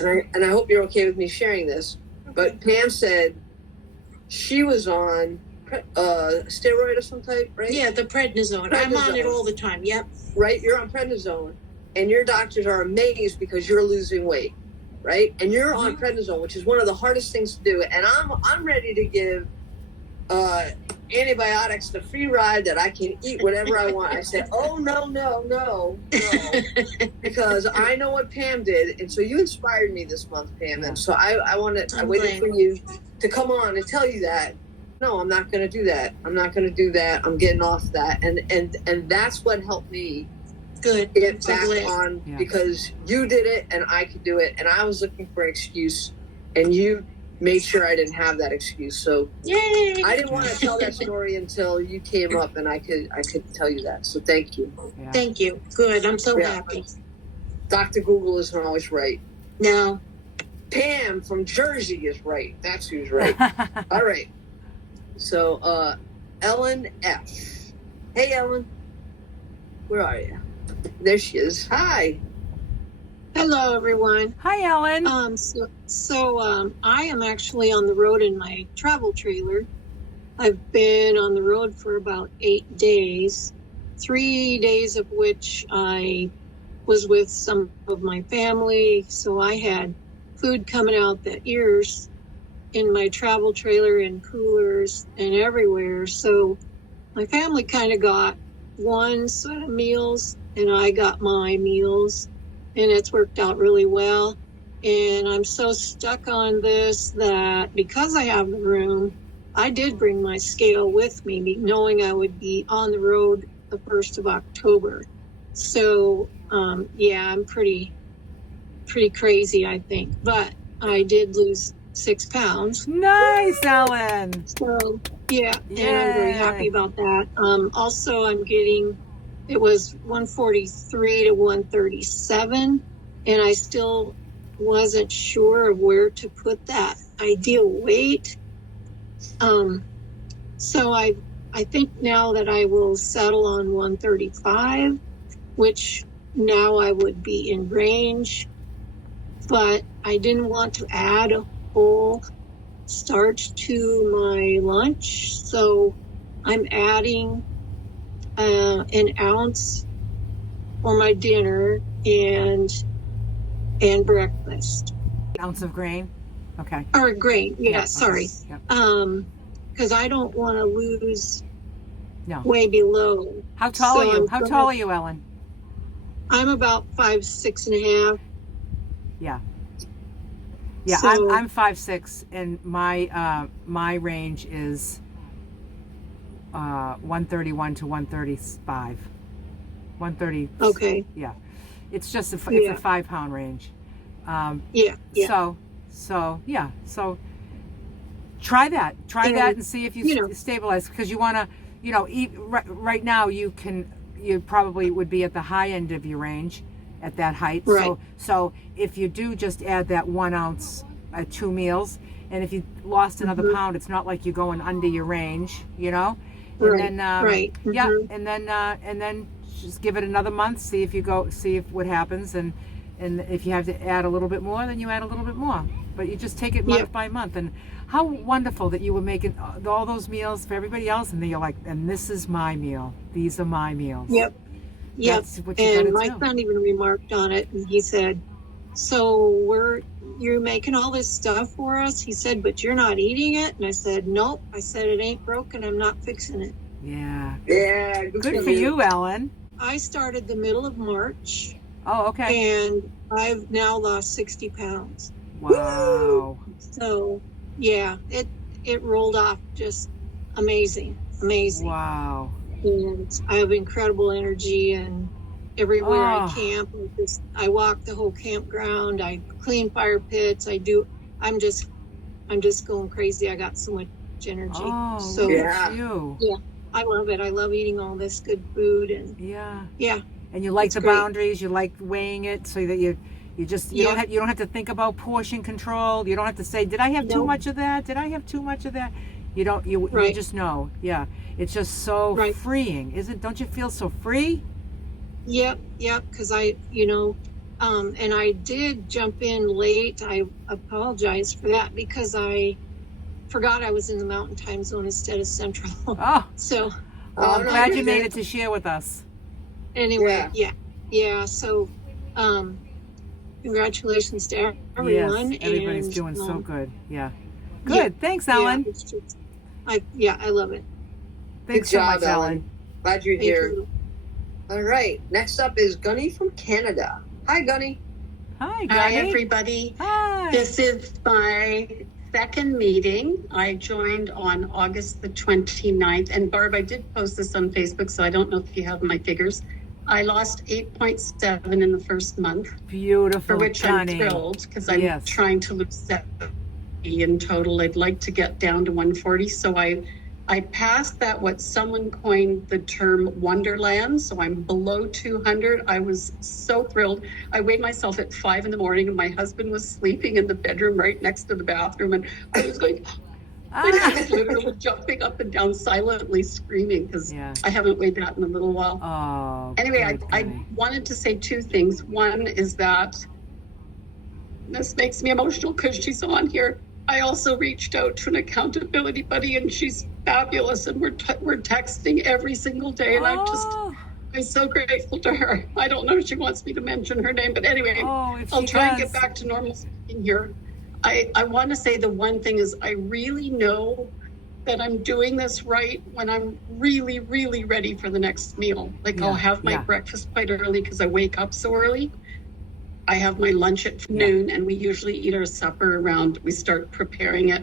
and I hope you're okay with me sharing this, but Pam said she was on steroid of some type, right? Yeah, the prednisone. I'm on it all the time. Yep. Right, you're on prednisone, and your doctors are amazed because you're losing weight, right? And you're on prednisone, which is one of the hardest things to do. And I'm ready to give antibiotics the free ride that I can eat whatever I want. I said, oh no, because I know what Pam did, and so you inspired me this month, Pam. And so I waited for you to come on and tell you that. No, I'm not going to do that. I'm getting off that, and that's what helped me get back on, because you did it and I could do it, and I was looking for an excuse, and you made sure I didn't have that excuse. So Yay! I didn't want to tell that story until you came up, and I could tell you that. So thank you. Yeah. Thank you. Good. I'm so Yeah. happy. Dr. Google isn't always right. No. Pam from Jersey is right. That's who's right. All right. So Ellen F. Hey, Ellen. Where are you? There she is. Hi. Hello, everyone. Hi, Ellen. I am actually on the road in my travel trailer. I've been on the road for about 8 days, 3 days of which I was with some of my family. So I had food coming out the ears in my travel trailer and coolers and everywhere. So my family kind of got one set of meals and I got my meals, and it's worked out really well. And I'm so stuck on this that because I have the room, I did bring my scale with me, knowing I would be on the road the 1st of October. So, I'm pretty crazy, I think, but I did lose 6 pounds. Nice, Ellen. So, and I'm very happy about that. Also, it was 143 to 137, and I still wasn't sure of where to put that ideal weight. So I think now that I will settle on 135, which now I would be in range, but I didn't want to add a whole starch to my lunch, so I'm adding an ounce for my dinner and breakfast. Ounce of grain. Okay. Or grain, sorry. Yep. Because I don't want to lose No. way below. How tall are you? How tall are you, Ellen? I'm about 5'6.5". Yeah. Yeah, So- I'm 5'6", and my range is 131 to 135. 130. Okay. Yeah, it's just it's Yeah. a 5-pound range. Yeah. So try that. Try that and see if you stabilize, because you want to, eat right now. You probably would be at the high end of your range at that height. Right. So if you do just add that 1 ounce at 2 meals, and if you lost another Mhm. pound, it's not like you're going under your range, And Right, then right. yeah, Mhm. and then just give it another month, see if what happens, and if you have to add a little bit more, then you add a little bit more. But you just take it month by month. And how wonderful that you were making all those meals for everybody else, and then you're like, and this is my meal. These are my meals. Yep. That's what you And gotta my do. son even remarked on it, and he said, "So you're making all this stuff for us?" He said, "But you're not eating it." And I said, "Nope." I said, "It ain't broken. I'm not fixing it." Yeah. Yeah. Good for you, Ellen. I started the middle of March, Oh, okay. and I've now lost 60 pounds. Wow. So, yeah, it rolled off just amazing. Wow. And I have incredible energy, and everywhere I Oh. camp, I walk the whole campground. I clean fire pits. I'm just going crazy. I got so much energy. Oh, So look at you. yeah, I love it. I love eating all this good food, and Yeah. And you like It's the great. boundaries. You like weighing it so that you don't have to think about portion control. You don't have to say, did I have too Nope. much of that? Did I have too much of that? You don't. You Right. just know. Yeah. It's just so Right. freeing, isn't? Don't you feel so free? Yep. Because and I did jump in late. I apologize for that because I forgot I was in the Mountain Time Zone instead of Central. Oh. So Well, I'm no, glad you're you made good. it to share with us. anyway, yeah. So, congratulations to everyone. Yes, everybody's and, doing so good. Yeah. Good. yeah, Thanks, Ellen. it's just, I love it. Thanks Good so job, much, Ellen. Glad you're Thank here. you. All right. Next up is Gunny from Canada. Hi, Gunny. Hi, Gunny. Hi, everybody. Hi. This is my second meeting. I joined on August the 29th. And Barb, I did post this on Facebook, so I don't know if you have my figures. I lost 8.7 in the first month. Beautiful, For which Gunny. I'm thrilled, because I'm Yes. trying to lose 7. in total. I'd like to get down to 140. So I passed that, what someone coined the term Wonderland. So I'm below 200. I was so thrilled. I weighed myself at 5 a.m. and my husband was sleeping in the bedroom right next to the bathroom. And I was going, I was literally jumping up and down, silently screaming, because I haven't weighed that in a little while. Oh, anyway, I wanted to say two things. One is that this makes me emotional because she's on here. I also reached out to an accountability buddy, and she's fabulous, and we're texting every single day, and I'm so grateful to her. I don't know if she wants me to mention her name, but anyway, I'll try and get back to normal speaking here. I want to say the one thing is I really know that I'm doing this right when I'm really, really ready for the next meal. Like I'll have my breakfast quite early because I wake up so early. I have my lunch at noon, and we usually eat our supper around, we start preparing at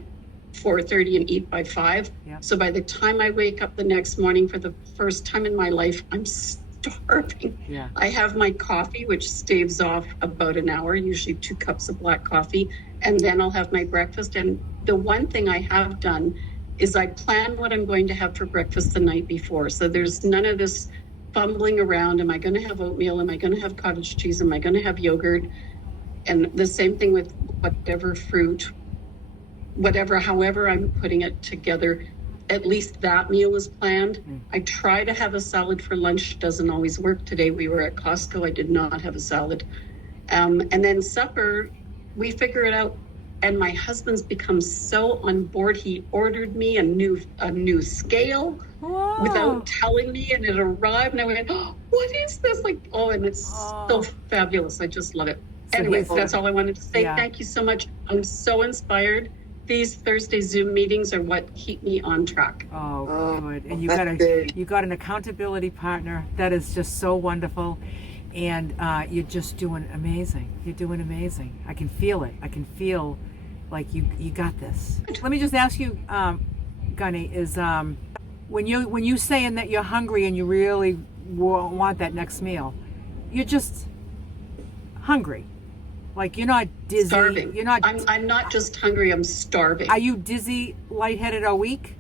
4:30 and eat by 5. So by the time I wake up the next morning for the first time in my life, I'm starving. I have my coffee, which staves off about an hour, usually 2 cups of black coffee, and then I'll have my breakfast. And the one thing I have done is I plan what I'm going to have for breakfast the night before. So there's none of this fumbling around. Am I going to have oatmeal? Am I going to have cottage cheese? Am I going to have yogurt? And the same thing with whatever fruit, however I'm putting it together, at least that meal is planned. I try to have a salad for lunch. Doesn't always work. Today we were at Costco. I did not have a salad. And then supper, we figure it out. And my husband's become so on board. He ordered me a new scale without telling me, and it arrived, and I went, oh, what is this? And it's so fabulous. I just love it. So anyway, that's all I wanted to say. Thank you so much. I'm so inspired. These Thursday Zoom meetings are what keep me on track. Oh, good. And you got an accountability partner. That is just so wonderful. And you're just doing amazing. You're doing amazing. I can feel it. I can feel like you got this. Let me just ask you, Gunny, is when you saying that you're hungry and you really want that next meal, you're just hungry. Like you're not dizzy. Starving. You're not. I'm not just hungry. I'm starving. Are you dizzy, lightheaded, or weak?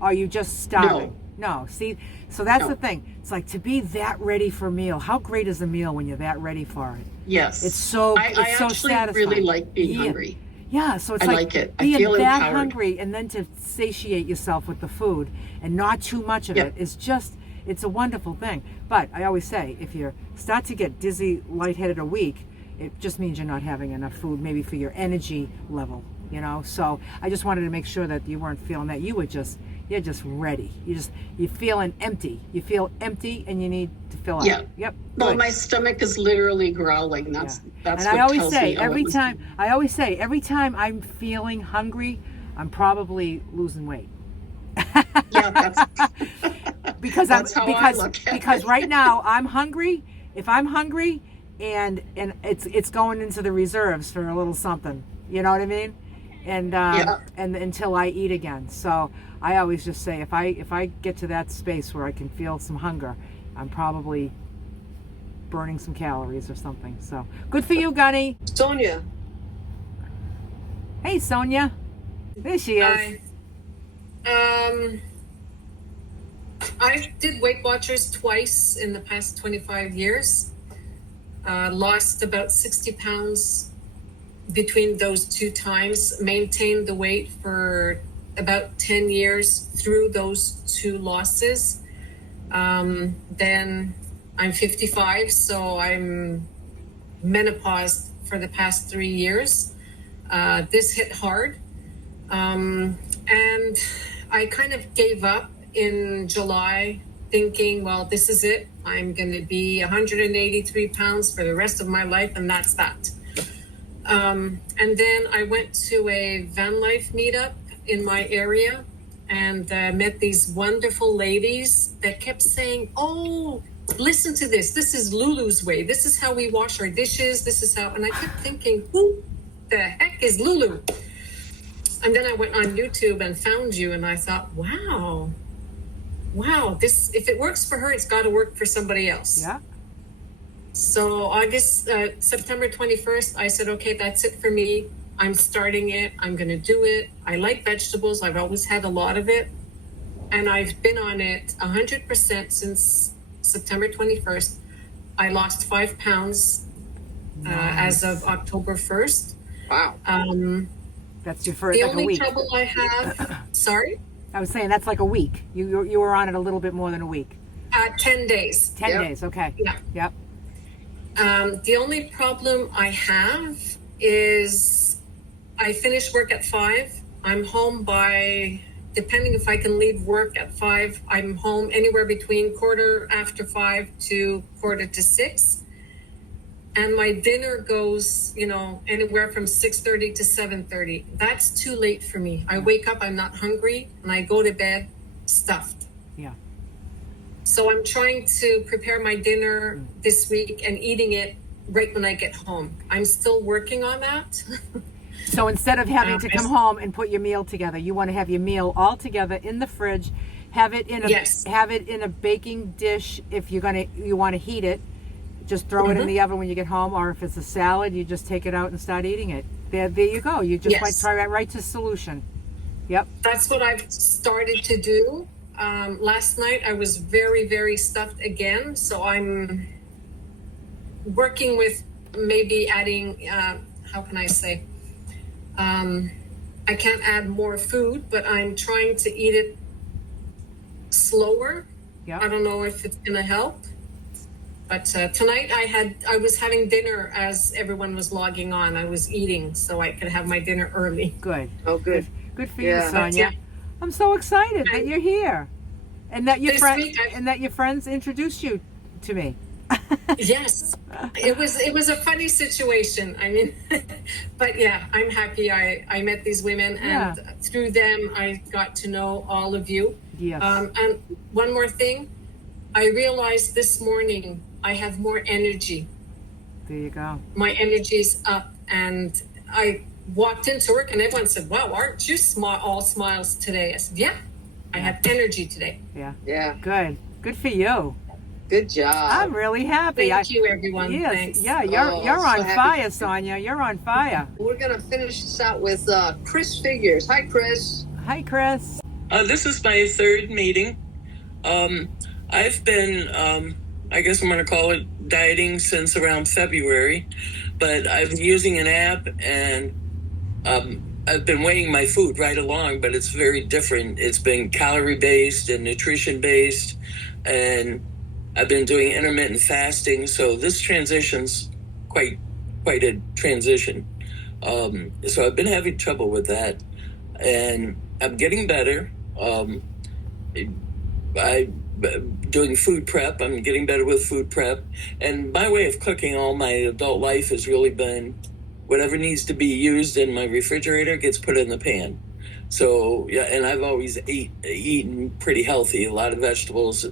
Or are you just starving? No. See, so that's the thing. It's like to be that ready for a meal. How great is a meal when you're that ready for it? Yes. It's so I actually satisfying. really like being hungry. Yeah, so it's I like it. I being feel that empowered. hungry and then to satiate yourself with the food and not too much of it is just, it's a wonderful thing. But I always say, if you start to get dizzy, lightheaded, or weak, it just means you're not having enough food, maybe for your energy level, So I just wanted to make sure that you weren't feeling that. You're just ready. You're feeling empty. You feel empty and you need to fill up. Yep. Well, my stomach is literally growling. That's and what I always tells say me, every time I'm feeling hungry, I'm probably losing weight. because right now I'm hungry. If I'm hungry and it's going into the reserves for a little something, you know what I mean? And until I eat again. So I always just say if I get to that space where I can feel some hunger, I'm probably burning some calories or something. So good for you, Gunny. Sonia. Hey, Sonia. There she is. Hi. I did Weight Watchers twice in the past 25 years. Lost about 60 pounds between those 2 times. Maintained the weight for about 10 years through those 2 losses. Then I'm 55, so I'm menopaused for the past 3 years. This hit hard. And I kind of gave up in July thinking, well, this is it. I'm going to be 183 pounds for the rest of my life, and that's that. And then I went to a van life meetup in my area and met these wonderful ladies that kept saying, oh, listen to this. This is Lulu's way. This is how we wash our dishes. This is how, and I kept thinking, who the heck is Lulu? And then I went on YouTube and found you, and I thought, wow, this, if it works for her, it's got to work for somebody else. Yeah. So September 21st, I said, okay, that's it for me. I'm starting it. I'm going to do it. I like vegetables. I've always had a lot of it. And I've been on it 100% since September 21st. I lost 5 pounds as of October 1st. Wow. That's your first, The like a only week. trouble I have, sorry? I was saying that's like a week. You were on it a little bit more than a week. 10 days. 10 days, okay. Yeah. Yep. The only problem I have is I finish work at 5. I'm home by, depending if I can leave work at 5, I'm home anywhere between 5:15 to 5:45. And my dinner goes, anywhere from 6:30 to 7:30. That's too late for me. I wake up, I'm not hungry, and I go to bed stuffed. Yeah. So I'm trying to prepare my dinner this week and eating it right when I get home. I'm still working on that. So instead of having to come home and put your meal together, you want to have your meal all together in the fridge, have it in a baking dish. If you want to heat it, just throw it in the oven when you get home. Or if it's a salad, you just take it out and start eating it. There you go. You just might try right to solution. Yep. That's what I've started to do. Last night I was very, very stuffed again. So I'm working with maybe adding, how can I say? I can't add more food, but I'm trying to eat it slower. Yep. I don't know if it's going to help. But tonight I was having dinner as everyone was logging on. I was eating so I could have my dinner early. Good. Oh, good. Good for you, Sonia. I'm so excited that you're here, and that your friends introduced you to me. Yes, it was a funny situation. I mean, but yeah, I'm happy I met these women, and through them I got to know all of you. Yes. And one more thing, I realized this morning I have more energy. There you go. My energy's up, and I walked into work and everyone said, "Wow, aren't you all smiles today?" I said, "Yeah, I have energy today." Yeah. Yeah. Good for you. Good job. I'm really happy. Thank you, everyone. Yes. Thanks. Yeah, you're so on happy. fire, Sonia. You're on fire. We're going to finish this out with Chris Figures. Hi, Chris. Hi, Chris. This is my third meeting. I've been, I guess I'm going to call it dieting since around February, but I've been using an app, and I've been weighing my food right along, but it's very different. It's been calorie-based and nutrition-based, and I've been doing intermittent fasting, so this transition's quite a transition. So I've been having trouble with that, and I'm getting better. I'm doing food prep. I'm getting better with food prep, and my way of cooking all my adult life has really been whatever needs to be used in my refrigerator gets put in the pan. So yeah, and I've always eaten pretty healthy, a lot of vegetables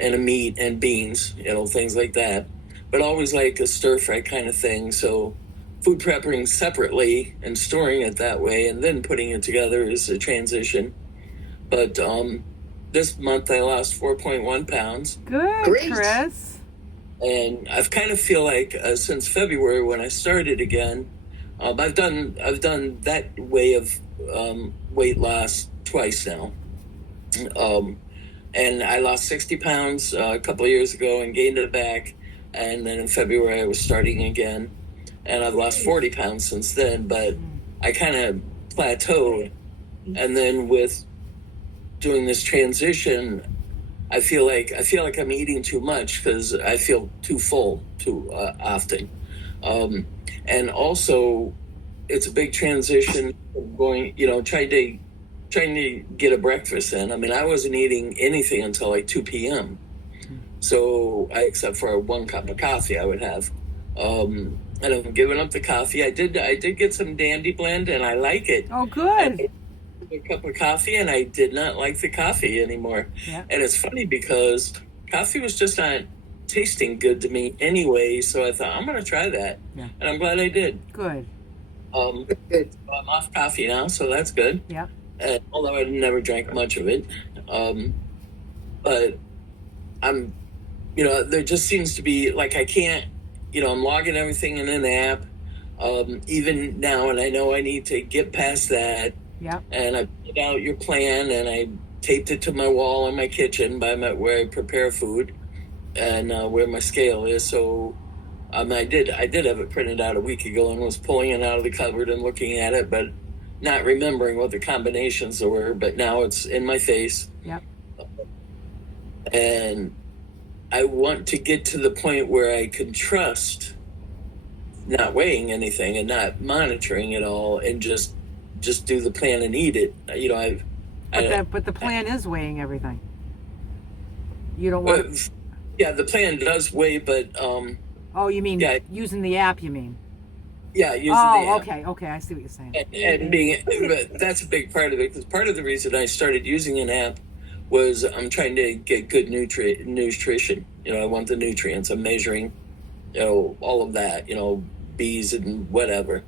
and a meat and beans, things like that, but always like a stir fry kind of thing. So food prepping separately and storing it that way and then putting it together is a transition. But this month I lost 4.1 pounds. Good. Great. Chris. And I've kind of feel like since February when I started again, I've done that way of weight loss twice now. And I lost 60 pounds a couple of years ago and gained it back. And then in February, I was starting again. And I've lost 40 pounds since then, but I kind of plateaued. And then with doing this transition, I feel like I'm eating too much because I feel too full too often. And also, it's a big transition of going, trying to get a breakfast in. I mean, I wasn't eating anything until like 2 p.m. So, except for 1 cup of coffee I would have. And I'm giving up the coffee. I did get some Dandy Blend, and I like it. Oh, good. A cup of coffee, and I did not like the coffee anymore. Yeah. And it's funny because coffee was just not tasting good to me anyway, so I thought, I'm going to try that. Yeah. And I'm glad I did. Good. Good. I'm off coffee now, so that's good. Yeah. Although I never drank much of it. But I'm, there just seems to be, like I can't, I'm logging everything in an app. even now, and I know I need to get past that. Yeah. And I put out your plan, and I taped it to my wall in my kitchen where I prepare food, and where my scale is. So I did have it printed out a week ago and was pulling it out of the cupboard and looking at it, but not remembering what the combinations were. But now it's in my face. Yep. And I want to get to the point where I can trust not weighing anything and not monitoring it all, and just do the plan and eat it. You know, But the plan is weighing everything. You don't want. Yeah, the plan does weigh, but Oh, you mean using the app? You mean? Yeah, using the app. Okay, I see what you're saying. And but that's a big part of it, because part of the reason I started using an app was I'm trying to get good nutrition. You know, I want the nutrients. I'm measuring, you know, all of that, you know, bees and whatever.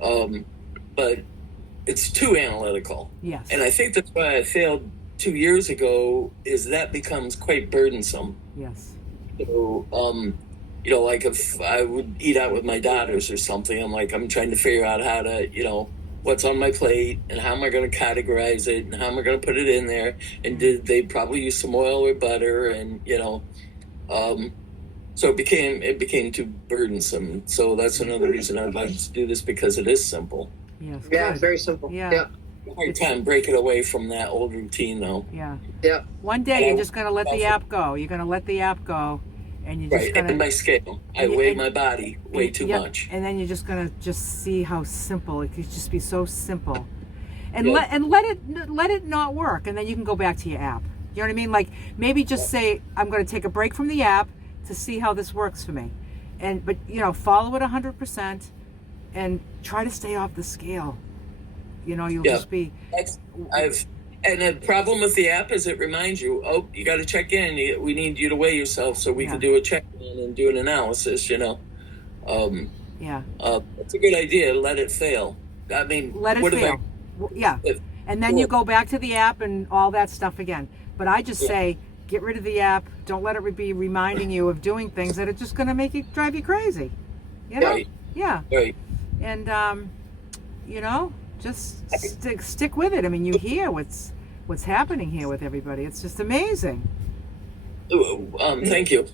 But it's too analytical. Yes. And I think that's why I failed 2 years ago, is that becomes quite burdensome. Yes. So, you know, like if I would eat out with my daughters or something, I'm trying to figure out how to, you know, what's on my plate and how am I going to categorize it and how am I going to put it in there. And did they probably use some oil or butter, and, you know, so it became too burdensome. So that's another reason I'd like to do this, because it is simple. Yes. Yeah, good. very simple. Yeah. Hard time breaking away from that old routine, though. Yeah. Yeah. One day you're just going to let the app go. You're going to let the app go, and you're just Right, going and to. my scale. I weigh my body way too Yep. much. And then you're just going to just see how simple it could just be. So simple, and Yeah. let it not work, and then you can go back to your app. You know what I mean? Like, maybe just say, I'm going to take a break from the app to see how this works for me, but you know, follow it 100%, and try to stay off the scale. You know, you'll just be. And the problem with the app is it reminds you, oh, you got to check in. We need you to weigh yourself so we can do a check-in and do an analysis, you know. It's a good idea. Let it fail. I mean, Let it fail. And then you go back to the app and all that stuff again. But I just say, get rid of the app. Don't let it be reminding you of doing things that are just going to drive you crazy. You know? Right. Yeah. Right. And, you know, just stick with it. I mean, you hear what's happening here with everybody. It's just amazing. Thank you.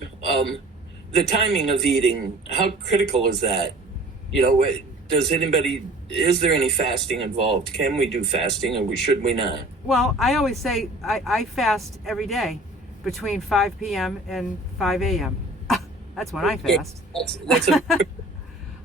The timing of eating, how critical is that? You know, is there any fasting involved? Can we do fasting, or should we not? Well, I always say I fast every day between 5 p.m. and 5 a.m. That's when I fast. That's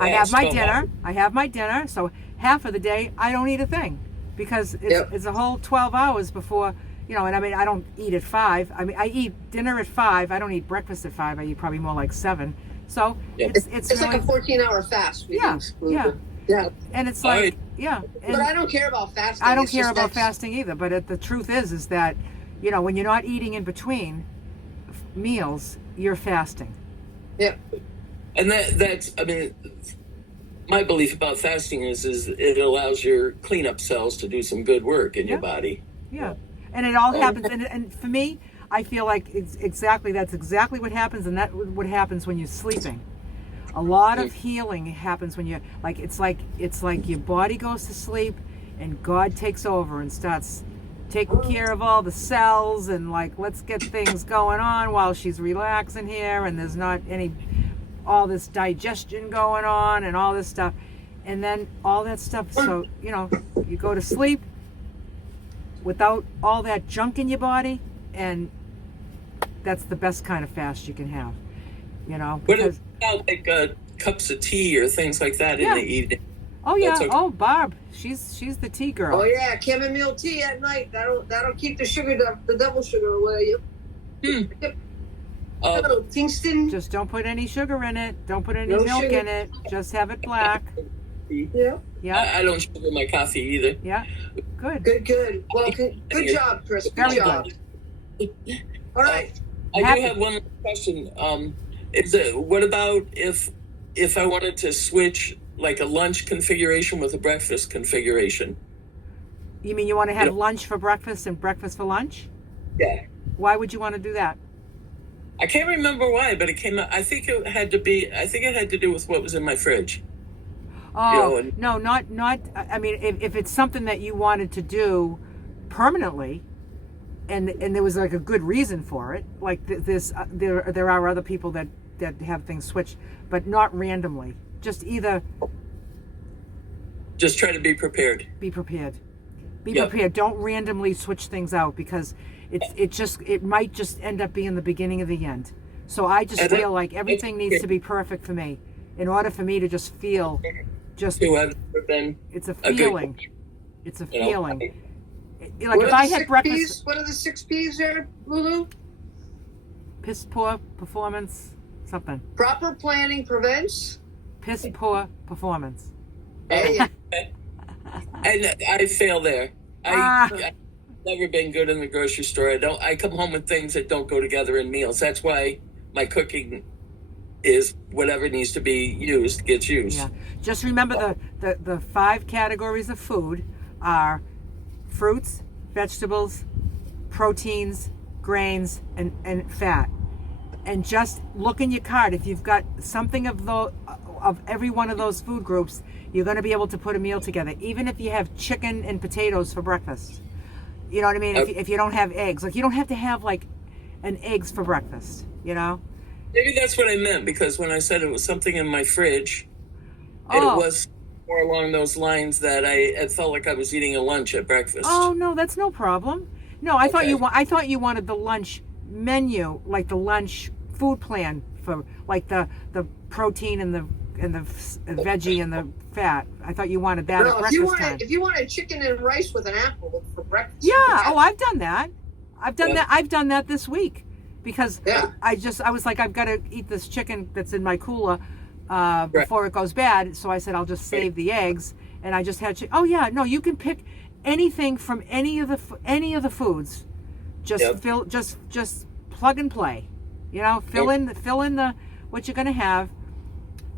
I have my dinner. So half of the day I don't eat a thing, because it's a whole 12 hours before, you know. And I mean, I don't eat at 5. I mean, I eat dinner at 5. I don't eat breakfast at 5. I eat probably more like 7. So it's really, like a 14-hour fast. Yeah. And it's like, but I don't care about fasting. I don't care about fasting either. But the truth is that, you know, when you're not eating in between meals, you're fasting. Yeah. And that's, I mean, my belief about fasting is it allows your cleanup cells to do some good work in your body. Yeah. And it all happens. And for me, I feel like that's exactly what happens. And that's what happens when you're sleeping. A lot of healing happens when it's like your body goes to sleep and God takes over and starts taking care of all the cells, and like, let's get things going on while she's relaxing here, and there's not all this digestion going on and all this stuff. And then all that stuff, so, you know, you go to sleep without all that junk in your body, and that's the best kind of fast you can have, you know. What about like cups of tea or things like that in the evening? Oh yeah. Okay. Oh, Barb, she's the tea girl. Oh yeah, chamomile tea at night. That'll keep the sugar, the double sugar away. Kingston. Just don't put any sugar in it. Don't put any milk in it. Just have it black. Yeah. Yeah. I don't sugar my coffee either. Yeah. Good. Good. Well, good job, Chris. Good job. All right. I do have one more question. What about if I wanted to switch like a lunch configuration with a breakfast configuration? You mean you want to have lunch for breakfast and breakfast for lunch? Yeah. Why would you want to do that? I can't remember why, but it came out. I think it had to do with what was in my fridge. Oh, and no, not. I mean, if it's something that you wanted to do permanently, and there was like a good reason for it, like there are other people that have things switched, but not randomly. Just either just try to be prepared. be prepared. Be Yep. prepared. Don't randomly switch things out because it might just end up being the beginning of the end. So I just feel like everything needs to be perfect for me in order for me to just feel just Who have been it's a a good- feeling. It's a you know, feeling. Like What if are I the had six breakfast, P's? What are the 6 P's there, Lulu? piss poor performance, something. Proper planning prevents. Piss poor performance. Hey, And I fail there. I've never been good in the grocery store. I come home with things that don't go together in meals. That's why my cooking is whatever needs to be used gets used. Yeah. Just remember the 5 categories of food are fruits, vegetables, proteins, grains, and fat. And just look in your cart. If you've got something of every one of those food groups, you're going to be able to put a meal together. Even if you have chicken and potatoes for breakfast. You know what I mean? If you don't have eggs. Like, you don't have to have, like, an eggs for breakfast, you know? Maybe that's what I meant, because when I said it was something in my fridge, and it was more along those lines that it felt like I was eating a lunch at breakfast. Oh, no, that's no problem. No, I thought you wanted the lunch menu, like the lunch food plan for like the protein and the veggie and the fat. I thought you wanted that at breakfast time. if you wanted chicken and rice with an apple for breakfast. Yeah. Oh, I've done that. I've done that this week because I was like, I've got to eat this chicken that's in my cooler before it goes bad. So I said I'll just save the eggs, and I just had. Oh yeah, no, you can pick anything from any of the foods. Just just plug and play. You know, fill in the what you're gonna have,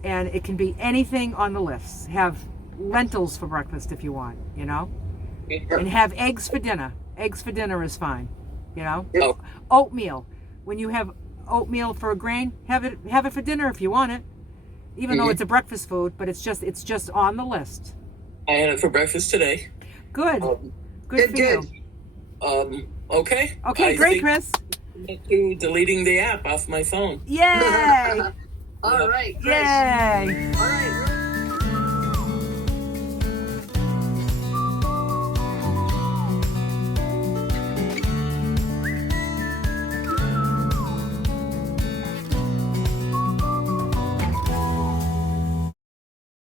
and it can be anything on the list. Have lentils for breakfast if you want. You know, and have eggs for dinner. Eggs for dinner is fine. You know, oatmeal. When you have oatmeal for a grain, have it for dinner if you want it. Even though it's a breakfast food, but it's just on the list. I had it for breakfast today. Good. Good for you. Okay. Okay, great, Chris. To deleting the app off my phone. Yay! All right, Chris. Yay! All right.